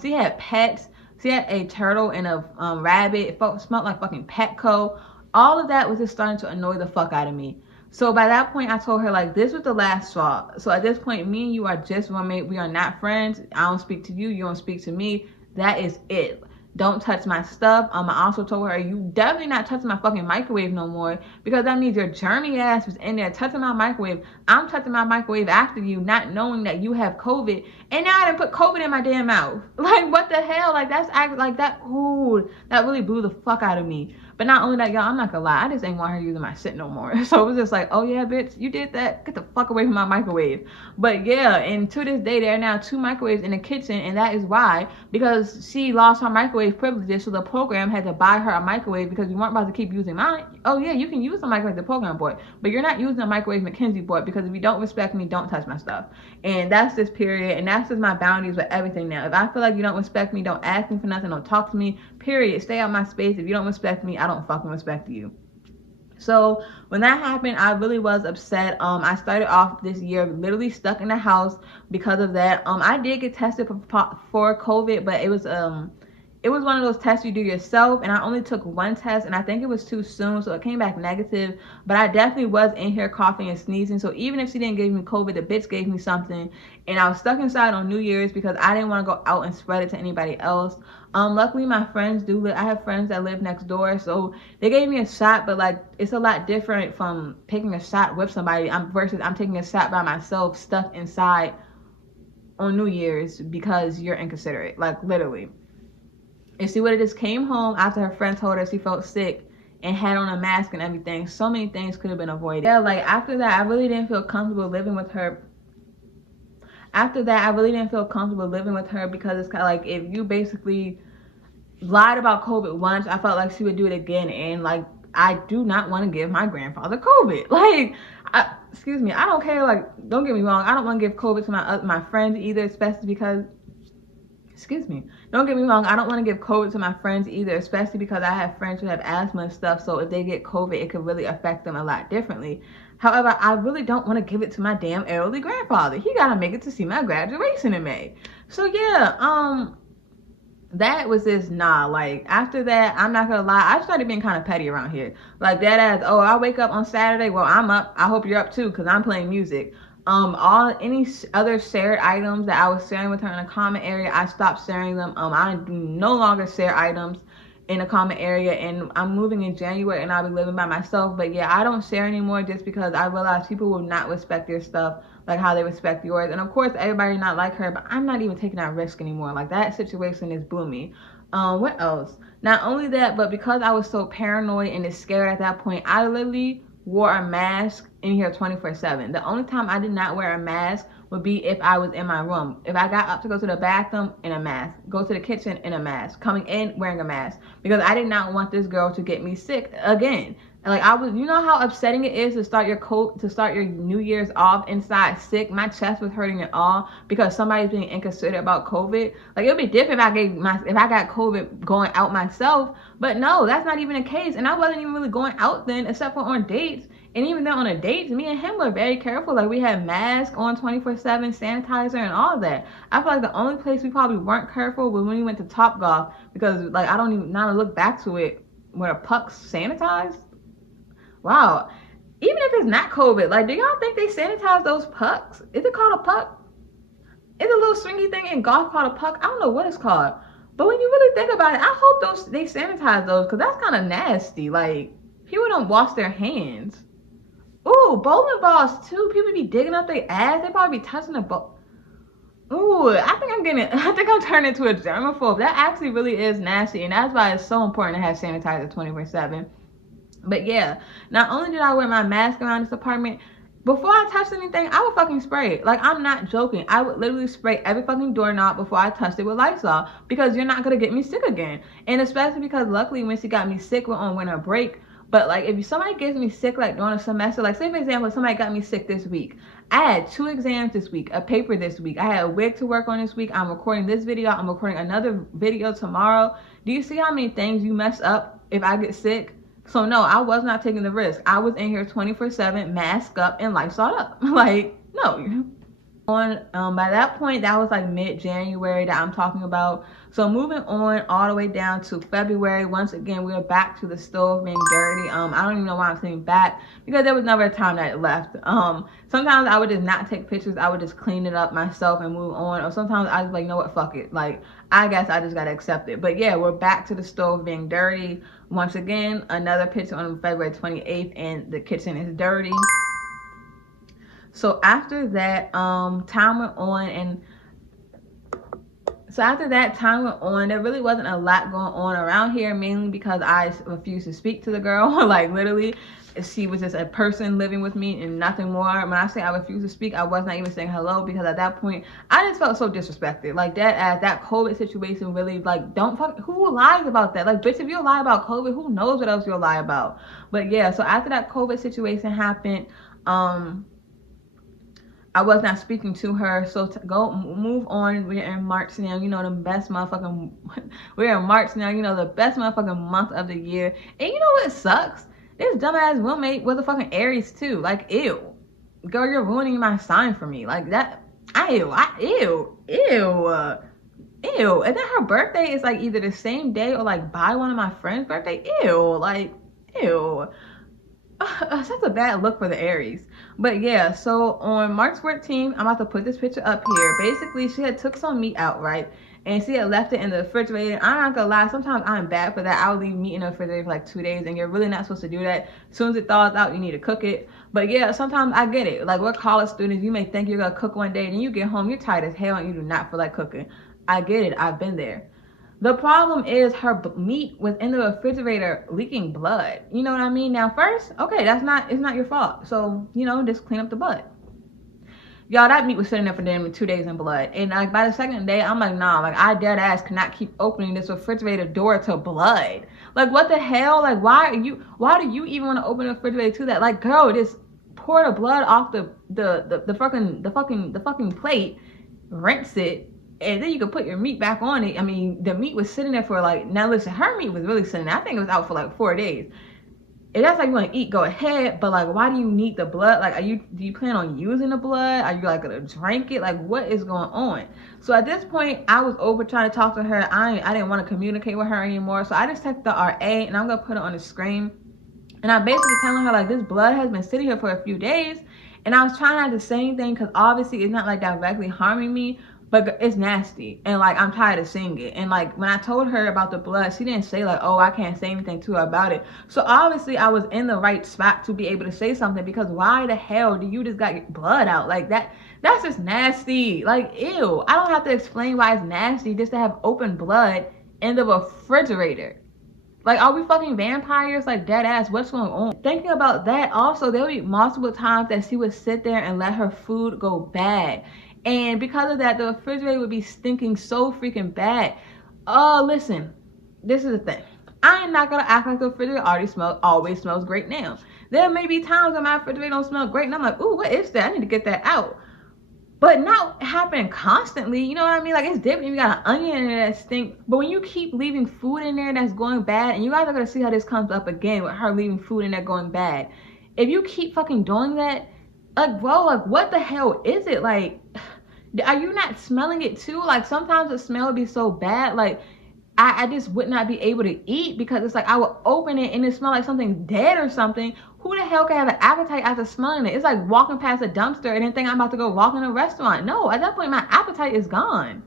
She had pets. She had a turtle and a rabbit. It smelled like fucking Petco. All of that was just starting to annoy the fuck out of me. So by that point, I told her, like, this was the last straw. So at this point, me and you are just roommate. We are not friends. I don't speak to you. You don't speak to me. That is it. Don't touch my stuff. I also told her, you definitely not touching my fucking microwave no more, because that means your germy ass was in there touching my microwave. I'm touching my microwave after you, not knowing that you have COVID. And now I didn't put COVID in my damn mouth. Like, what the hell? Like, that's like that. Ooh, that really blew the fuck out of me. But not only that, y'all, I'm not gonna lie, I just ain't want her using my shit no more. So it was just like, oh yeah, bitch, you did that? Get the fuck away from my microwave. But yeah, and to this day, there are now 2 microwaves in the kitchen, and that is why, because she lost her microwave privileges, so the program had to buy her a microwave because we weren't about to keep using mine. Oh yeah, you can use the microwave the program bought, but you're not using the microwave McKenzie bought, because if you don't respect me, don't touch my stuff. And that's this period, and that's just my boundaries with everything now. If I feel like you don't respect me, don't ask me for nothing, don't talk to me, period. Stay out my space. If you don't respect me, I don't fucking respect you. So when that happened, I really was upset. I started off this year literally stuck in the house because of that. I did get tested for COVID, but it was one of those tests you do yourself, and I only took one test, and I think it was too soon, so it came back negative. But I definitely was in here coughing and sneezing, so even if she didn't give me COVID, the bitch gave me something. And I was stuck inside on New Year's because I didn't want to go out and spread it to anybody else. Luckily my friends I have friends that live next door, so they gave me a shot, but like, it's a lot different from taking a shot with somebody versus I'm taking a shot by myself stuck inside on New Year's because you're inconsiderate, like, literally. And she would have just came home after her friend told her she felt sick and had on a mask and everything. So many things could have been avoided. Yeah, like, after that, I really didn't feel comfortable living with her. Because it's kind of like, if you basically lied about COVID once, I felt like she would do it again. And like, I do not want to give my grandfather COVID. Like, excuse me, I don't care. Like, don't get me wrong, I don't want to give COVID to my friends either, especially because, excuse me, don't get me wrong, I don't want to give COVID to my friends either, especially because I have friends who have asthma and stuff, so if they get COVID, it could really affect them a lot differently. However, I really don't want to give it to my damn elderly grandfather. He gotta make it to see my graduation in May. So yeah, that was just like, after that, I'm not gonna lie, I started being kind of petty around here. Like, that as, oh, I wake up on Saturday, well, I'm up, I hope you're up too, because I'm playing music. Any other shared items that I was sharing with her in the comment area, I stopped sharing them. I do no longer share items. in a common area, and I'm moving in January and I'll be living by myself. But yeah, I don't share anymore just because I realize people will not respect your stuff like how they respect yours. And of course everybody not like her, but I'm not even taking that risk anymore. Like that situation is boomy. What else? Not only that, but because I was so paranoid and scared at that point, I literally wore a mask in here 24/7. The only time I did not wear a mask would be if I was in my room. If I got up to go to the bathroom, in a mask. Go to the kitchen, in a mask. Coming in, wearing a mask. Because I did not want this girl to get me sick again. Like I was, you know how upsetting it is to start your New Year's off inside sick. My chest was hurting and all because somebody's being inconsiderate about COVID. Like it would be different if I got COVID going out myself, but no, that's not even the case. And I wasn't even really going out then, except for on dates. And even then on a date, me and him were very careful. Like we had masks on 24/7, sanitizer, and all of that. I feel like the only place we probably weren't careful was when we went to Top Golf because like I don't even now look back to it where the pucks sanitized. Wow. Even if it's not COVID, like, do y'all think they sanitize those pucks? Is it called a puck? It's a little swingy thing in golf called a puck. I don't know what it's called. But when you really think about it, I hope they sanitize those because that's kind of nasty. Like, people don't wash their hands. Ooh, bowling balls too. People be digging up their ass. They probably be touching the ball. Ooh, I think I'm turning into a germaphobe. That actually really is nasty. And that's why it's so important to have sanitizer 24/7. But yeah, not only did I wear my mask around this apartment, before I touched anything, I would fucking spray it. Like, I'm not joking. I would literally spray every fucking doorknob before I touched it with Lysol because you're not going to get me sick again. And especially because luckily when she got me sick, we're on winter break. But like, if somebody gets me sick like during a semester, like say for example, somebody got me sick this week. I had 2 exams this week, a paper this week. I had a wig to work on this week. I'm recording this video. I'm recording another video tomorrow. Do you see how many things you mess up if I get sick? So no, I was not taking the risk. I was in here 24/7, mask up and Lysol up. Like, no. By that point, that was like mid-January that I'm talking about. So moving on all the way down to February, once again, we're back to the stove being dirty. I don't even know why I'm saying back because there was never a time that it left. Sometimes I would just not take pictures. I would just clean it up myself and move on. Or sometimes I just like, you know what, fuck it. Like, I guess I just gotta accept it. But yeah, we're back to the stove being dirty. Once again, another picture on February 28th and the kitchen is dirty. So after that, time went on, there really wasn't a lot going on around here, mainly because I refused to speak to the girl. Like literally, she was just a person living with me and nothing more. When I say I refused to speak, I was not even saying hello because at that point, I just felt so disrespected. Like that COVID situation really, like, don't fuck, who lies about that? Like, bitch, if you lie about COVID, who knows what else you'll lie about? But yeah, so after that COVID situation happened, I was not speaking to her, so to move on. We're in March now, you know, the best motherfucking, we're in March now, you know, the best motherfucking month of the year. And you know what sucks? This dumbass roommate was a fucking Aries too. Like, ew. Girl, you're ruining my sign for me. Like that, ew. And then her birthday is like either the same day or like by one of my friends' birthday. Ew, like, ew. That's a bad look for the Aries. But yeah, so on March 14th, I'm about to put this picture up here. Basically, she had took some meat out, right? And she had left it in the refrigerator. I'm not gonna lie, sometimes I'm bad for that. I'll leave meat in the refrigerator for like 2 days, and you're really not supposed to do that. As soon as it thaws out, you need to cook it. But yeah, sometimes I get it. Like, we're college students, you may think you're gonna cook one day, and you get home, you're tired as hell, and you do not feel like cooking. I get it, I've been there. The problem is her meat was in the refrigerator leaking blood. You know what I mean? Now first, okay, it's not your fault. So, you know, just clean up the blood. Y'all, that meat was sitting there for damn 2 days in blood. And like by the second day, I'm like, nah, like I dead ass cannot keep opening this refrigerator door to blood. Like, what the hell? Like, why do you even want to open the refrigerator to that? Like, girl, just pour the blood off the fucking plate, rinse it, and then you can put your meat back on it. I mean, the meat was sitting there for like, now listen, her meat was really sitting there. I think it was out for like 4 days. If that's like you want to eat, go ahead. But like, why do you need the blood? Like, do you plan on using the blood? Are you like gonna drink it? Like, what is going on? So at this point, I was over trying to talk to her. I didn't want to communicate with her anymore. So I just texted the RA, and I'm gonna put it on the screen. And I'm basically telling her like, this blood has been sitting here for a few days. And I was trying not to say anything because obviously it's not like directly harming me. but it's nasty, and like I'm tired of seeing it. And like when I told her about the blood, she didn't say like, oh, I can't say anything to her about it. So obviously I was in the right spot to be able to say something, because why the hell do you just got blood out like that? That's just nasty. Like, ew. I don't have to explain why it's nasty just to have open blood in the refrigerator. Like, are we fucking vampires? Like, dead ass, what's going on? Thinking about that, also, there would be multiple times that she would sit there and let her food go bad. And because of that, the refrigerator would be stinking so freaking bad. Oh, listen, this is the thing. I am not gonna act like the refrigerator always smells great now. There may be times when my refrigerator don't smell great, and I'm like, ooh, what is that? I need to get that out. But not happening constantly, you know what I mean? Like, it's different. You got an onion in there that stink, but when you keep leaving food in there that's going bad, and you guys are gonna see how this comes up again with her leaving food in there going bad. If you keep fucking doing that, like, bro, like, what the hell is it? Like, are you not smelling it too? Like, sometimes the smell would be so bad, like, I just would not be able to eat, because it's like I would open it and it smelled like something dead or something. Who the hell can have an appetite after smelling it? It's like walking past a dumpster and then think I'm about to go walk in a restaurant. No, at that point my appetite is gone.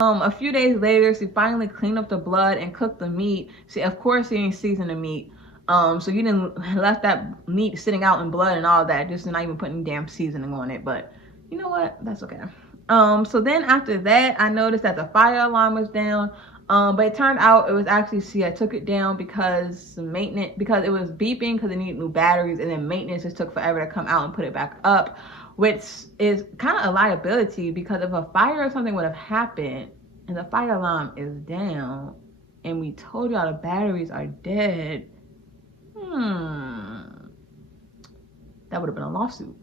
A few days later, she finally cleaned up the blood and cooked the meat. Of course, she didn't season the meat. So you didn't left that meat sitting out in blood and all that, just not even putting damn seasoning on it. But you know what? That's okay. So then after that, I noticed that the fire alarm was down. But it turned out it was actually, see, I took it down because maintenance, because it was beeping because it needed new batteries, and then maintenance just took forever to come out and put it back up, which is kind of a liability, because if a fire or something would have happened and the fire alarm is down and we told y'all the batteries are dead, that would have been a lawsuit.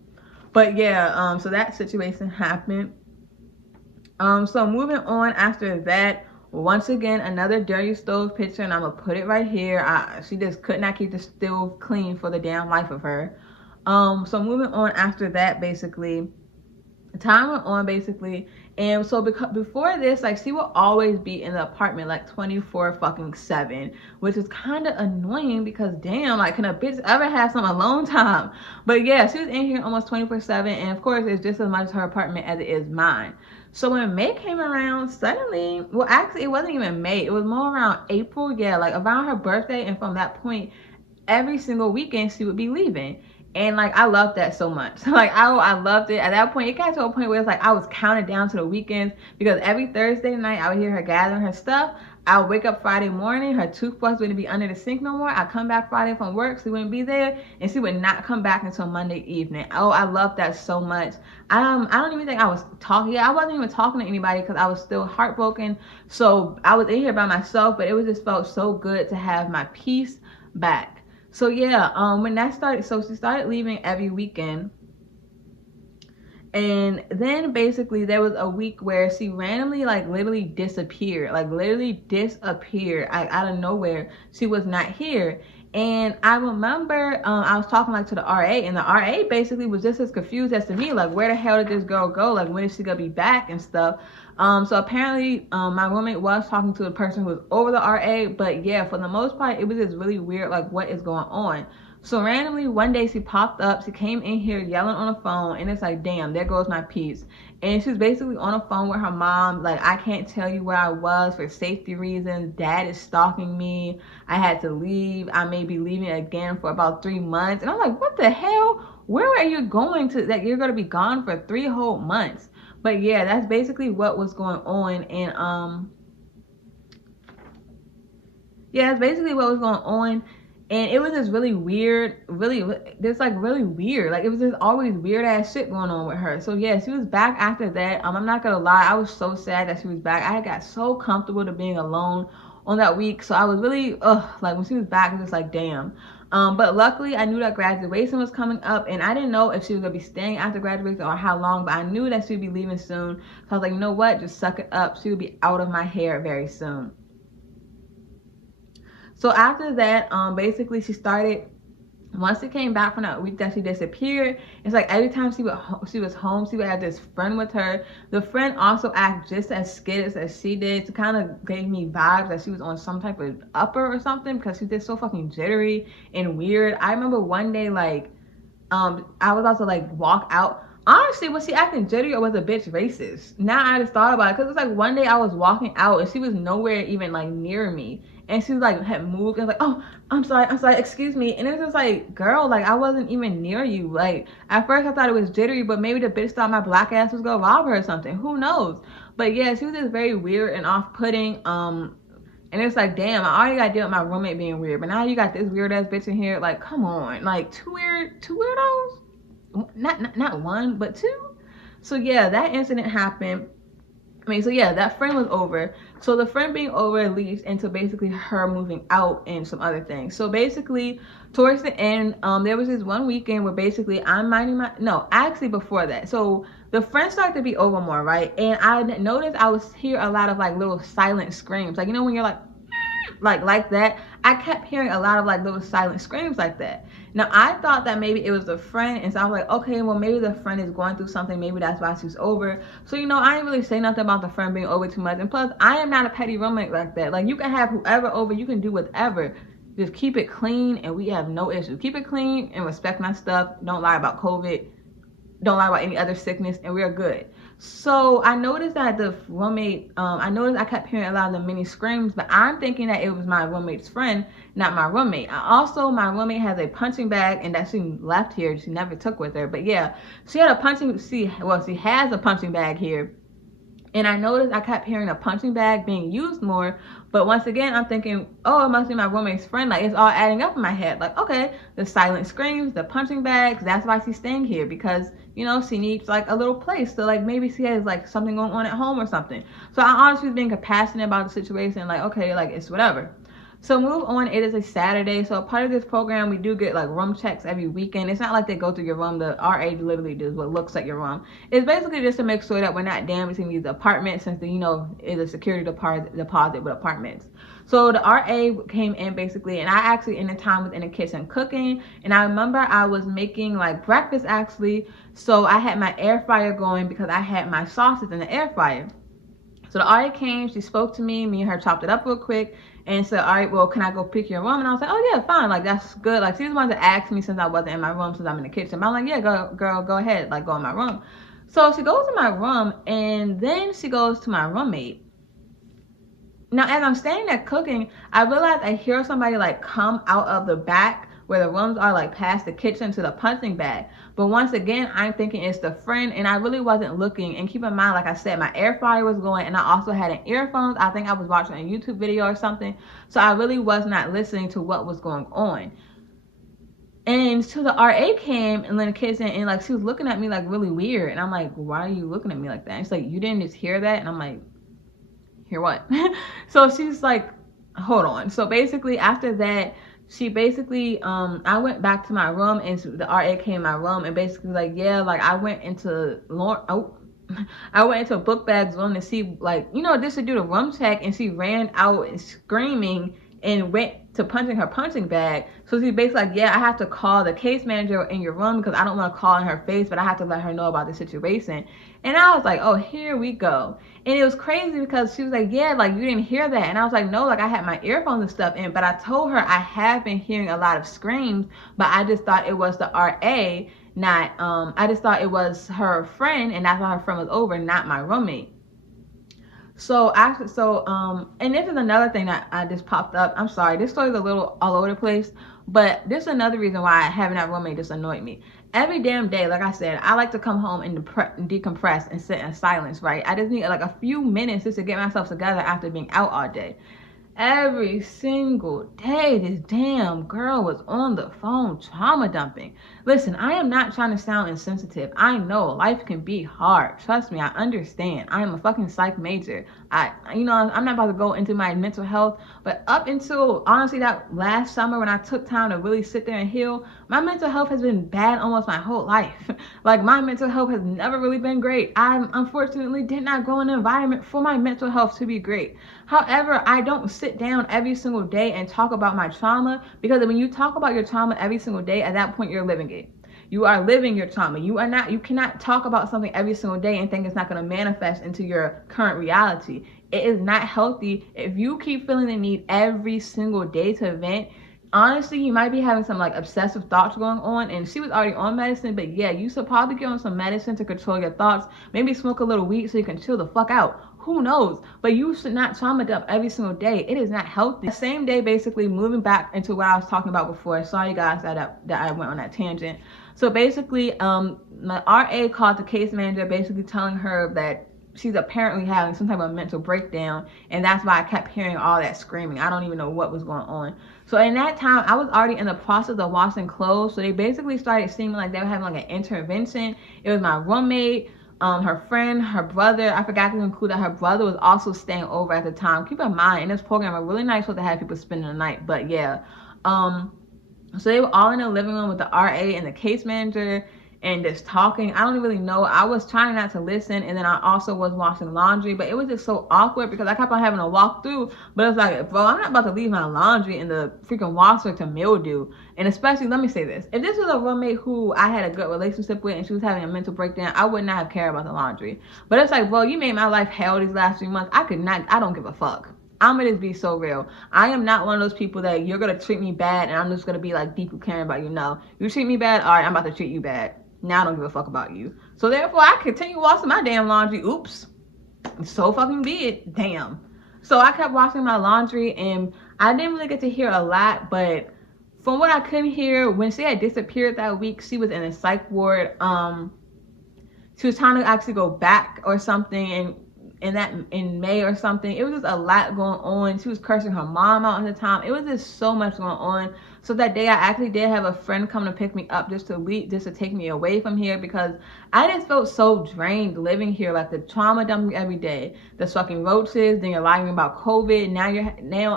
But yeah, so that situation happened. So moving on after that, once again, another dirty stove picture, and I'm gonna put it right here. She just could not keep the stove clean for the damn life of her. So moving on after that, basically, time went on, basically, and so before this, like, she will always be in the apartment like 24/7, which is kind of annoying, because damn, like, can a bitch ever have some alone time? But yeah, she was in here almost 24/7, and of course it's just as much her apartment as it is mine. So when May came around, suddenly, well, actually it wasn't even May, it was more around April, yeah, like around her birthday, and from that point, every single weekend she would be leaving. And like, I loved that so much. Like, I loved it. At that point, it got to a point where it's like I was counting down to the weekends, because every Thursday night I would hear her gathering her stuff. I would wake up Friday morning, her toothbrush wouldn't be under the sink no more. I come back Friday from work, she wouldn't be there, and she would not come back until Monday evening. Oh, I loved that so much. I don't even think I was talking. Yeah, I wasn't even talking to anybody because I was still heartbroken. So I was in here by myself, but it was just felt so good to have my peace back. So yeah, when that started, so she started leaving every weekend. And then basically there was a week where she randomly, like, literally disappeared, like out of nowhere. She was not here. And I remember I was talking like to the RA, and the RA basically was just as confused as to me, like, where the hell did this girl go? Like, when is she gonna be back and stuff? So apparently my roommate was talking to the person who was over the RA, but yeah, for the most part, it was just really weird, like, what is going on? So randomly one day she popped up, she came in here yelling on the phone, and it's like, damn, there goes my peace. And she was basically on the phone with her mom, like, I can't tell you where I was for safety reasons. Dad is stalking me. I had to leave. I may be leaving again for about 3 months. And I'm like, what the hell? Where are you going to, that you're going to be gone for 3 whole months? But yeah, that's basically what was going on. And yeah, that's basically what was going on. And it was just really weird, really weird. Like, it was just always weird ass shit going on with her. So yeah, she was back after that. I'm not gonna lie, I was so sad that she was back. I got so comfortable to being alone on that week. So I was really, like, when she was back, it was just like, damn. But luckily I knew that graduation was coming up, and I didn't know if she was gonna be staying after graduation or how long, but I knew that she'd be leaving soon. So I was like, you know what, just suck it up. She would be out of my hair very soon. So after that, basically she started, once she came back from that week that she disappeared, it's like every time she was home, she would have this friend with her. The friend also acted just as skittish as she did. She kind of gave me vibes that she was on some type of upper or something, because she did so fucking jittery and weird. I remember one day, like, I was about to, like, walk out Honestly, was she acting jittery or was the bitch racist? Now I just thought about it because it's like one day I was walking out and she was nowhere even like near me, and she was like had moved and was like, oh, I'm sorry, excuse me, and it was just like, girl, like I wasn't even near you. Like at first I thought it was jittery, but maybe the bitch thought my black ass was gonna rob her or something. Who knows? But yeah, she was just very weird and off-putting. And it's like, damn, I already got to deal with my roommate being weird, but now you got this weird ass bitch in here. Like, come on, like two weirdos. Not one, but two. So yeah, that incident happened. I mean, so yeah, that friend was over. So the friend being over leads into basically her moving out and some other things. So basically, towards the end, there was this one weekend where basically I'm minding my actually before that. So the friend started to be over more, right? And I noticed I was hear a lot of like little silent screams, like when you're like that. I kept hearing a lot of like little silent screams like that. Now I thought that maybe it was a friend, and so I was like, okay, well maybe the friend is going through something, maybe that's why she's over. So I didn't really say nothing about the friend being over too much, and plus I am not a petty roommate like that. Like you can have whoever over, you can do whatever, just keep it clean and we have no issue. Keep it clean and respect my stuff. Don't lie about COVID, don't lie about any other sickness, and we're good. So I noticed that the roommate, I kept hearing a lot of the mini screams, but I'm thinking that it was my roommate's friend, not my roommate. My roommate has a punching bag, and that she left here. She never took with her. But yeah, she has a punching bag here. And I noticed I kept hearing a punching bag being used more. But once again, I'm thinking, oh, it must be my roommate's friend. Like, it's all adding up in my head. Like, okay, the silent screams, the punching bags, that's why she's staying here. Because, she needs, like, a little place. So, like, maybe she has, like, something going on at home or something. So, I honestly was being compassionate about the situation. Like, okay, like, it's whatever. So move on. It is a Saturday. So part of this program, we do get like room checks every weekend. It's not like they go through your room. The RA literally does what looks at your room. It's basically just to make sure that we're not damaging these apartments, since it's a security deposit with apartments. So the RA came in basically, and I actually in the time was in the kitchen cooking, and I remember I was making like breakfast actually. So I had my air fryer going because I had my sauces in the air fryer. So the RA came, she spoke to me and her chopped it up real quick and said, all right, well, can I go pick your room? And I was like, oh yeah, fine, like that's good. Like she was wanted to ask me since I wasn't in my room, since I'm in the kitchen. But I'm like, yeah, go ahead, like go in my room. So she goes to my room, and then she goes to my roommate. Now, as I'm standing there cooking, I realized I hear somebody like come out of the back where the rooms are, like past the kitchen to the punching bag. But once again, I'm thinking it's the friend, and I really wasn't looking. And keep in mind, like I said, my air fryer was going, and I also had an earphones. I think I was watching a YouTube video or something. So I really was not listening to what was going on. And so the RA came and in the kitchen, and like she was looking at me like really weird. And I'm like, why are you looking at me like that? And she's like, you didn't just hear that? And I'm like, hear what? So she's like, hold on. So basically after that, she basically I went back to my room, and the RA came in my room and basically like, yeah, like I went into book bag's room to see, like, just to do the room check, and she ran out and screaming and went to punching her punching bag. So she's basically like, yeah, I have to call the case manager in your room because I don't want to call in her face, but I have to let her know about the situation. And I was like, oh, here we go. And it was crazy because she was like, yeah, like you didn't hear that. And I was like, no, like I had my earphones and stuff in, but I told her I have been hearing a lot of screams, but I just thought it was the RA, not, I just thought it was her friend, and that's why her friend was over, not my roommate. So and this is another thing that I just popped up. I'm sorry, this story's a little all over the place, but this is another reason why having that roommate just annoyed me. Every damn day, like I said, I like to come home and decompress and sit in silence, right? I just need like a few minutes just to get myself together after being out all day. Every single day, this damn girl was on the phone trauma dumping. Listen, I am not trying to sound insensitive. I know life can be hard. Trust me, I understand. I am a fucking psych major. I'm not about to go into my mental health, but up until honestly that last summer when I took time to really sit there and heal, my mental health has been bad almost my whole life. Like my mental health has never really been great. I unfortunately did not grow in an environment for my mental health to be great. However, I don't sit down every single day and talk about my trauma, because when you talk about your trauma every single day, at that point you're living it. You are living your trauma. You cannot talk about something every single day and think it's not going to manifest into your current reality. It is not healthy. If you keep feeling the need every single day to vent, honestly, you might be having some like obsessive thoughts going on, and she was already on medicine, but yeah, you should probably get on some medicine to control your thoughts. Maybe smoke a little weed so you can chill the fuck out. Who knows? But you should not trauma dump every single day. It is not healthy. The same day, basically moving back into what I was talking about before. Sorry guys that I went on that tangent. So basically, my RA called the case manager, basically telling her that she's apparently having some type of mental breakdown, and that's why I kept hearing all that screaming. I don't even know what was going on. So in that time, I was already in the process of washing clothes. So they basically started seeming like they were having like an intervention. It was my roommate, her friend, her brother. I forgot to include that her brother was also staying over at the time. Keep in mind, in this program, we're really not supposed to have people spending the night, but yeah. So they were all in the living room with the RA and the case manager and just talking. I don't really know. I was trying not to listen, and then I also was washing laundry, but it was just so awkward because I kept on having to walk through. But it's like, bro, I'm not about to leave my laundry in the freaking washer to mildew. And especially, let me say this: if this was a roommate who I had a good relationship with and she was having a mental breakdown, I would not have cared about the laundry. But it's like, bro, you made my life hell these last 3 months. I don't give a fuck. I'm gonna just be so real. I am not one of those people that you're gonna treat me bad and I'm just gonna be like deeply caring about you. No, you treat me bad, all right, I'm about to treat you bad. Now I don't give a fuck about you. So therefore, I continue washing my damn laundry. Oops. So fucking be it. Damn. So I kept washing my laundry, and I didn't really get to hear a lot, but from what I couldn't hear, when she had disappeared that week, she was in a psych ward. She was trying to actually go back or something, and in May or something. It was just a lot going on. She was cursing her mom out at the time. It was just so much going on. So that day I actually did have a friend come to pick me up just to take me away from here, because I just felt so drained living here. Like the trauma dumping every day, the fucking roaches, then you're lying about COVID. Now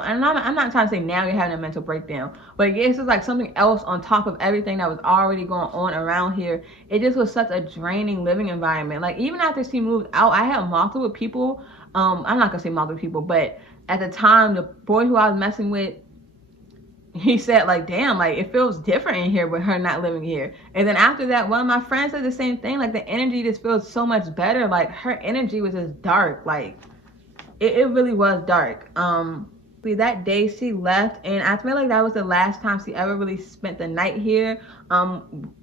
and I'm not trying to say now you're having a mental breakdown, but yeah, it's just like something else on top of everything that was already going on around here. It just was such a draining living environment. Like even after she moved out, I had multiple people. I'm not gonna say multiple people, but at the time, the boy who I was messing with, he said like, damn, like it feels different in here with her not living here. And then after that, one of my friends said the same thing. Like the energy just feels so much better. Like her energy was just dark. Like it really was dark. That day she left, and I feel like that was the last time she ever really spent the night here.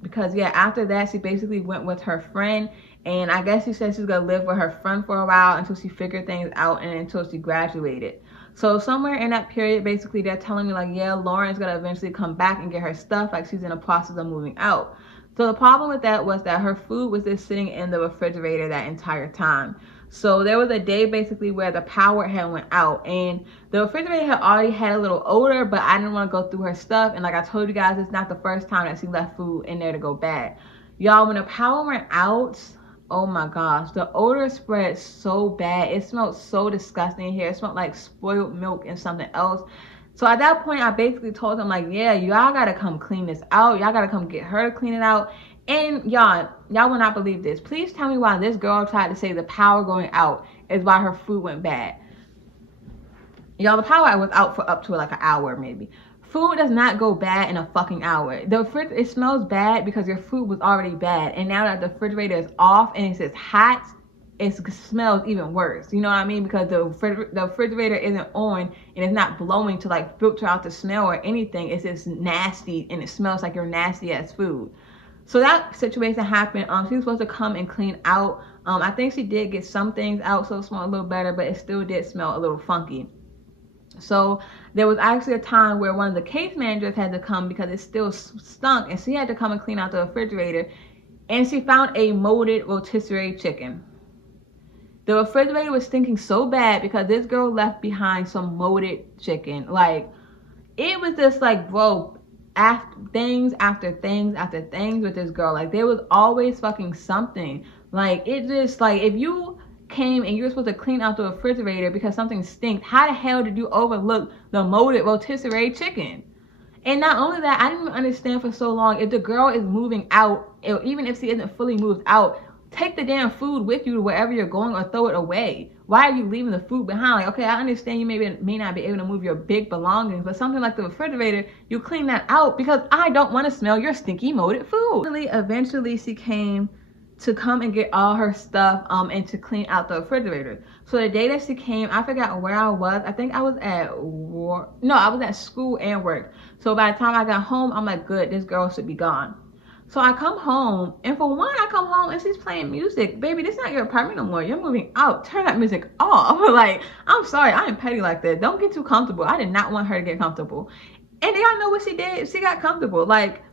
Because yeah, after that she basically went with her friend, and I guess she said she's gonna live with her friend for a while until she figured things out and until she graduated. So somewhere in that period, basically they're telling me like, yeah, Lauren's gonna eventually come back and get her stuff. Like she's in the process of moving out. So the problem with that was that her food was just sitting in the refrigerator that entire time. So there was a day basically where the power had went out, and the refrigerator had already had a little odor, but I didn't want to go through her stuff. And like I told you guys, it's not the first time that she left food in there to go bad. Y'all, when the power went out, oh my gosh, the odor spread so bad. It smelled so disgusting in here. It smelled like spoiled milk and something else. So at that point, I basically told them like, yeah, y'all gotta come clean this out. Y'all gotta come get her to clean it out. And y'all will not believe this. Please tell me why this girl tried to say the power going out is why her food went bad. Y'all, the power was out for up to like an hour maybe. Food does not go bad in a fucking hour. It smells bad because your food was already bad, and now that the refrigerator is off and it's just hot, it smells even worse. You know what I mean? Because the refrigerator isn't on and it's not blowing to like filter out the smell or anything. It's just nasty and it smells like your nasty ass food. So that situation happened. She was supposed to come and clean out. I think she did get some things out, so it smelled a little better, but it still did smell a little funky. So there was actually a time where one of the case managers had to come because it still stunk, and she had to come and clean out the refrigerator, and she found a molded rotisserie chicken. The refrigerator was stinking so bad because this girl left behind some molded chicken. Like, it was just like, bro, things after things after things with this girl. Like, there was always fucking something. Like, it just, like, if you came and you were supposed to clean out the refrigerator because something stinked, how the hell did you overlook the molded rotisserie chicken? And not only that, I didn't even understand for so long, if the girl is moving out, or even if she isn't fully moved out, take the damn food with you to wherever you're going or throw it away. Why are you leaving the food behind? Like, okay, I understand you may not be able to move your big belongings, but something like the refrigerator, you clean that out because I don't want to smell your stinky molded food. Eventually she came to come and get all her stuff and to clean out the refrigerator. So the day that she came, I forgot where I was. I think I was at work. No, I was at school and work. So by the time I got home, I'm like, good, this girl should be gone. So I come home, and for one, I come home and she's playing music. Baby, this is not your apartment no more. You're moving out. Turn that music off. Like, I'm sorry, I am petty like that. Don't get too comfortable. I did not want her to get comfortable. And do y'all know what she did? She got comfortable. Like,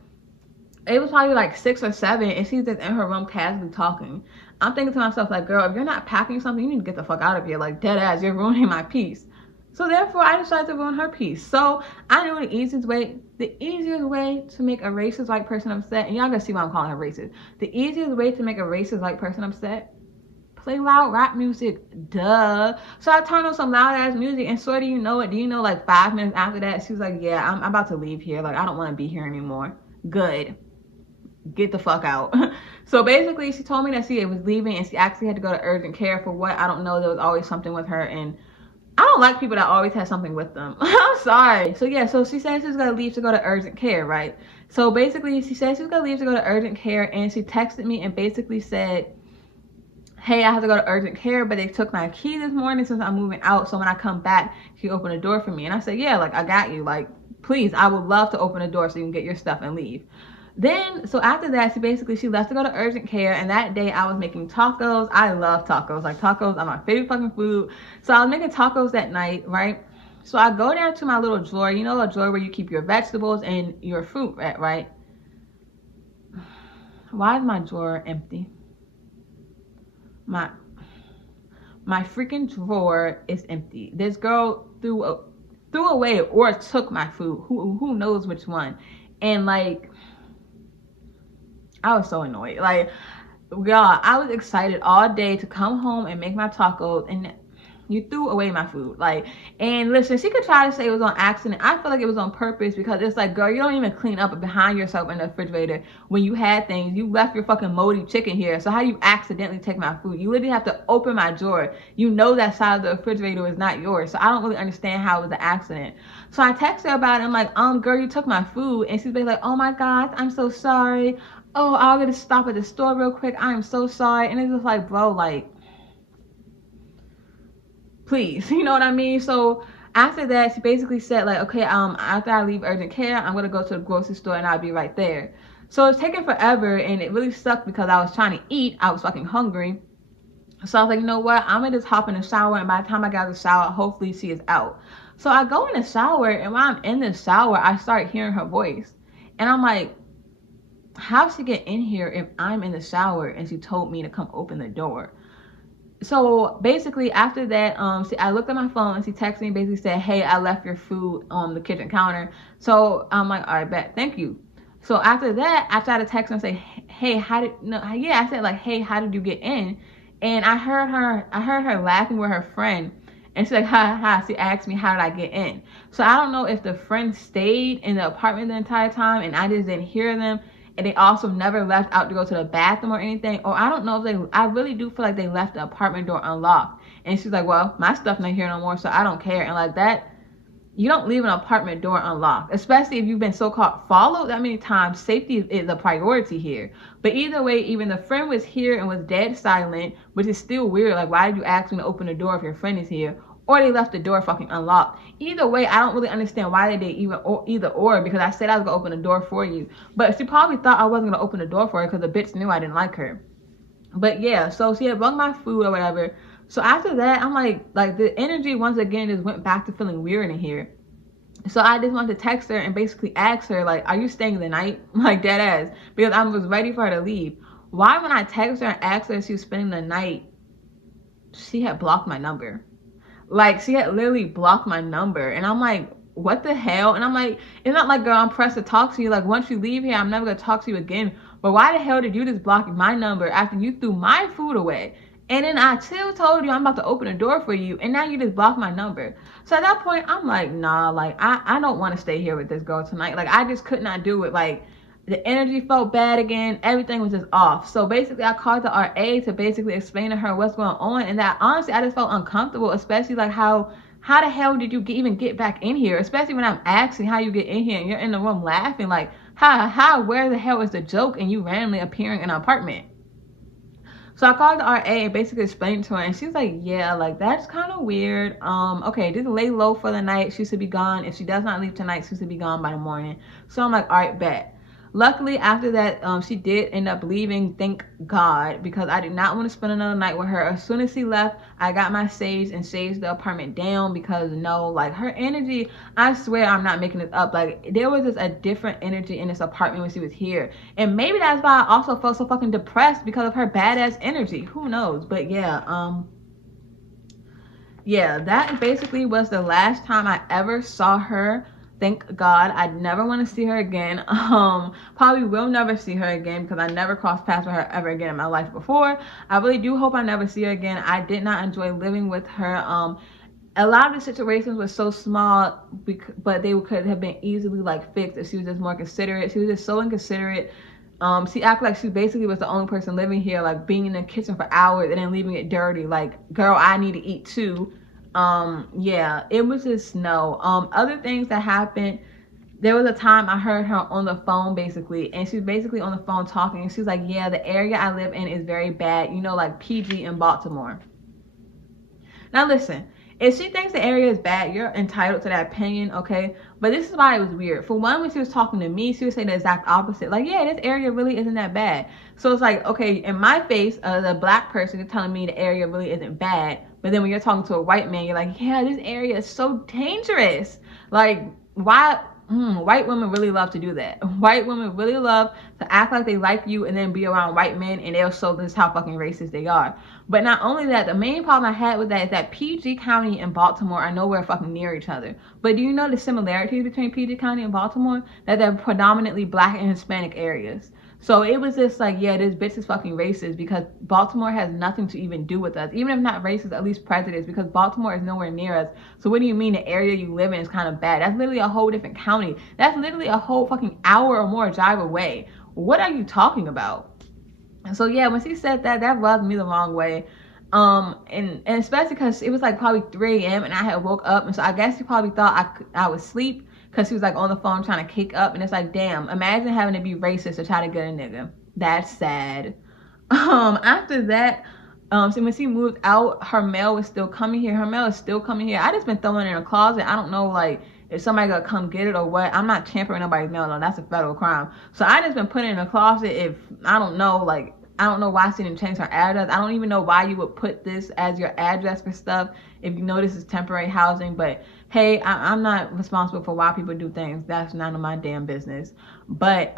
it was probably like 6 or 7, and she's just in her room casually talking. I'm thinking to myself, like, girl, if you're not packing something, you need to get the fuck out of here. Like, dead ass, you're ruining my peace. So therefore, I decided to ruin her peace. So I knew the easiest way to make a racist white person upset, and y'all gonna see why I'm calling her racist. The easiest way to make a racist white person upset, play loud rap music, duh. So I turned on some loud ass music, and swear, do you know it? Do you know, like 5 minutes after that, she was like, yeah, I'm about to leave here. Like, I don't want to be here anymore. Good. Get the fuck out. So basically, she told me that she was leaving, and she actually had to go to urgent care for what, I don't know. There was always something with her, and I don't like people that always have something with them. I'm sorry. So yeah, so she said she's gonna leave to go to urgent care, right? So basically, she said she's gonna leave to go to urgent care, and she texted me and basically said, hey, I have to go to urgent care, but they took my key this morning since I'm moving out, so when I come back, can you open the door for me? And I said, yeah, like, I got you. Like, please, I would love to open the door so you can get your stuff and leave. Then, so after that, she left to go to urgent care, and that day I was making tacos. I love tacos. Like, tacos are my favorite fucking food. So I was making tacos that night, right? So I go down to my little drawer, you know, a drawer where you keep your vegetables and your fruit, right? Why is my drawer empty? My freaking drawer is empty. This girl threw away or took my food. Who knows which one? And like, I was so annoyed. Like, y'all, I was excited all day to come home and make my tacos, and you threw away my food. Like, and listen, she could try to say it was on accident. I feel like it was on purpose, because it's like, girl, you don't even clean up behind yourself in the refrigerator when you had things. You left your fucking moldy chicken here. So how do you accidentally take my food? You literally have to open my drawer. You know that side of the refrigerator is not yours. So I don't really understand how it was an accident. So I text her about it. I'm like, girl, you took my food. And she's basically like, oh my God, I'm so sorry. Oh, I'll get to stop at the store real quick. I am so sorry. And it's just like, bro, like, please, you know what I mean? So after that, she basically said, like, okay, after I leave urgent care, I'm gonna go to the grocery store and I'll be right there. So it's taking forever, and it really sucked because I was trying to eat. I was fucking hungry. So I was like, you know what? I'm gonna just hop in the shower, and by the time I got out of the shower, hopefully she is out. So I go in the shower, and while I'm in the shower, I start hearing her voice. And I'm like, how'd she get in here if I'm in the shower and she told me to come open the door? So basically after that, I looked at my phone, and she texted me and basically said, hey, I left your food on the kitchen counter. So I'm like, all right, bet, thank you. So after that, I tried to text her and say, hey, I said, like, hey, how did you get in? And I heard her laughing with her friend, and she's like, ha ha. She asked me, how did I get in? So I don't know if the friend stayed in the apartment the entire time and I just didn't hear them, and they also never left out to go to the bathroom or anything, or I don't know if I really do feel like they left the apartment door unlocked. And she's like, well, my stuff not here no more, so I don't care. And like that, you don't leave an apartment door unlocked, especially if you've been so-called followed that many times. Safety is a priority here. But either way, even the friend was here and was dead silent, which is still weird. Like, why did you ask me to open the door if your friend is here? Or they left the door fucking unlocked. Either way, I don't really understand why they did either or, because I said I was gonna open the door for you. But she probably thought I wasn't gonna open the door for her because the bitch knew I didn't like her. But yeah, so she had brought my food or whatever. So after that, I'm like the energy once again just went back to feeling weird in here. So I just wanted to text her and basically ask her, like, are you staying the night? Like, dead ass. Because I was ready for her to leave. Why, when I text her and asked her if she was spending the night, she had blocked my number. Like, she had literally blocked my number. And I'm like, what the hell? And I'm like, it's not like, girl, I'm pressed to talk to you. Like, once you leave here, I'm never going to talk to you again. But why the hell did you just block my number after you threw my food away? And then I still told you I'm about to open the door for you, and now you just blocked my number. So at that point, I'm like, nah, like, I don't want to stay here with this girl tonight. Like, I just could not do it. Like, the energy felt bad again. Everything was just off. So basically, I called the RA to basically explain to her what's going on. And that, honestly, I just felt uncomfortable, especially like how the hell did you even get back in here? Especially when I'm asking how you get in here and you're in the room laughing. Like, where the hell is the joke and you randomly appearing in an apartment? So I called the RA and basically explained to her, and she's like, yeah, like that's kind of weird. Okay, just lay low for the night. She should be gone. If she does not leave tonight, she should be gone by the morning. So I'm like, all right, bet. Luckily, after that, she did end up leaving, thank God, because I did not want to spend another night with her. As soon as she left, I got my sage and saged the apartment down because no, like her energy, I swear I'm not making this up. Like there was just a different energy in this apartment when she was here. And maybe that's why I also felt so fucking depressed because of her badass energy. Who knows? But yeah, that basically was the last time I ever saw her. Thank God. I never want to see her again. Probably will never see her again because I never crossed paths with her ever again in my life before. I really do hope I never see her again. I did not enjoy living with her. A lot of the situations were so small, but they could have been easily like fixed if she was just more considerate. She was just so inconsiderate. She acted like she basically was the only person living here, like being in the kitchen for hours and then leaving it dirty. Like, girl, I need to eat too. Yeah, it was just no. Other things that happened. There was a time I heard her on the phone basically, and she's basically on the phone talking, and she's like, yeah, the area I live in is very bad, you know, like PG in Baltimore. Now listen, if she thinks the area is bad, you're entitled to that opinion, okay? But this is why it was weird. For one, when she was talking to me, she would say the exact opposite. Like, yeah, this area really isn't that bad. So it's like, okay, in my face, the black person is telling me the area really isn't bad. But then when you're talking to a white man, you're like, yeah, this area is so dangerous. Like, why? White women really love to do that. White women really love to act like they like you and then be around white men, and they'll show this how fucking racist they are. But not only that, the main problem I had with that is that PG County and Baltimore are nowhere fucking near each other. But do you know the similarities between PG County and Baltimore? That they're predominantly black and Hispanic areas. So it was just like, yeah, this bitch is fucking racist because Baltimore has nothing to even do with us. Even if not racist, at least prejudice, because Baltimore is nowhere near us. So what do you mean the area you live in is kind of bad? That's literally a whole different county. That's literally a whole fucking hour or more drive away. What are you talking about? And so yeah, when she said that, that rubbed me the wrong way. And especially because it was like probably 3 a.m. and I had woke up, and so I guess she probably thought I would sleep because she was like on the phone trying to kick up, and it's like, damn, imagine having to be racist to try to get a nigga. That's sad. After that, so when she moved out, her mail was still coming here. Her mail is still coming here. I just been throwing it in a closet. I don't know, like, if somebody gonna come get it or what. I'm not tampering nobody's mail, though. That's a federal crime. So I just been putting it in a closet. If I don't know, like, I don't know why she didn't change her address. I don't even know why you would put this as your address for stuff if you know this is temporary housing. But hey, I'm not responsible for why people do things. That's none of my damn business. But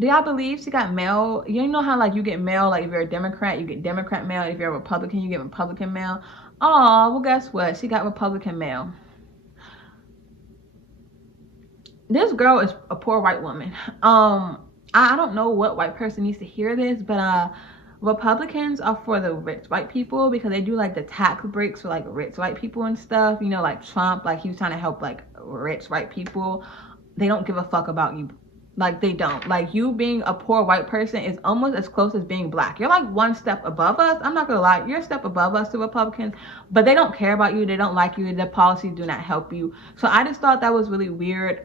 do y'all believe she got mail? You know how like you get mail, like if you're a Democrat, you get Democrat mail. If you're a Republican, you get Republican mail. Oh, well, guess what? She got Republican mail. This girl is a poor white woman. I don't know what white person needs to hear this, but Republicans are for the rich white people because they do like the tax breaks for like rich white people and stuff. You know, like Trump, like he was trying to help like rich white people. They don't give a fuck about you. Like they don't. Like you being a poor white person is almost as close as being black. You're like one step above us. I'm not gonna lie, you're a step above us to Republicans, but they don't care about you. They don't like you. Their policies do not help you. So I just thought that was really weird.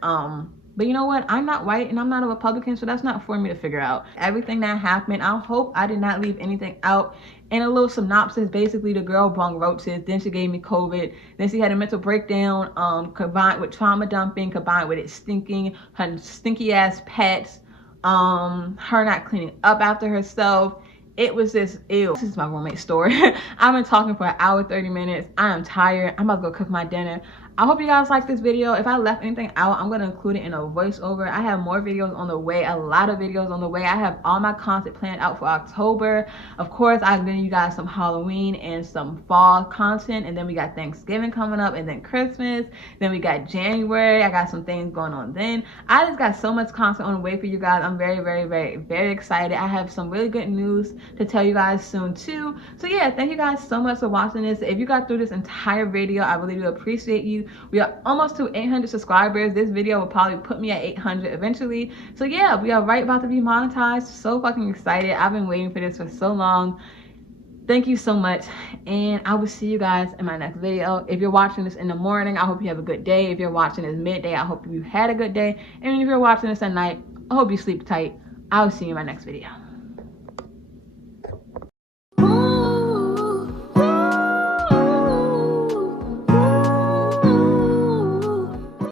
But you know what? I'm not white and I'm not a Republican, so that's not for me to figure out. Everything that happened, I hope I did not leave anything out. In a little synopsis, basically the girl brung roaches, then she gave me COVID, then she had a mental breakdown, combined with trauma dumping, combined with it stinking, her stinky ass pets, her not cleaning up after herself. It was just ew. This is my roommate story. I've been talking for an hour 30 minutes. I am tired. I'm about to go cook my dinner. I hope you guys like this video. If I left anything out, I'm going to include it in a voiceover. I have more videos on the way, a lot of videos on the way. I have all my content planned out for October. Of course, I'm giving you guys some Halloween and some fall content, and then we got Thanksgiving coming up, and then Christmas, then we got January. I got some things going on then. I just got so much content on the way for you guys. I'm very, very, very, very excited. I have some really good news to tell you guys soon too. So yeah, thank you guys so much for watching this. If you got through this entire video, I really do appreciate you. We are almost to 800 subscribers. This video will probably put me at 800 eventually. So yeah, we are right about to be monetized. So fucking excited. I've been waiting for this for so long. Thank you so much, and I will see you guys in my next video. If you're watching this in the morning, I hope you have a good day. If you're watching this midday, I hope you had a good day. And if you're watching this at night, I hope you sleep tight. I will see you in my next video.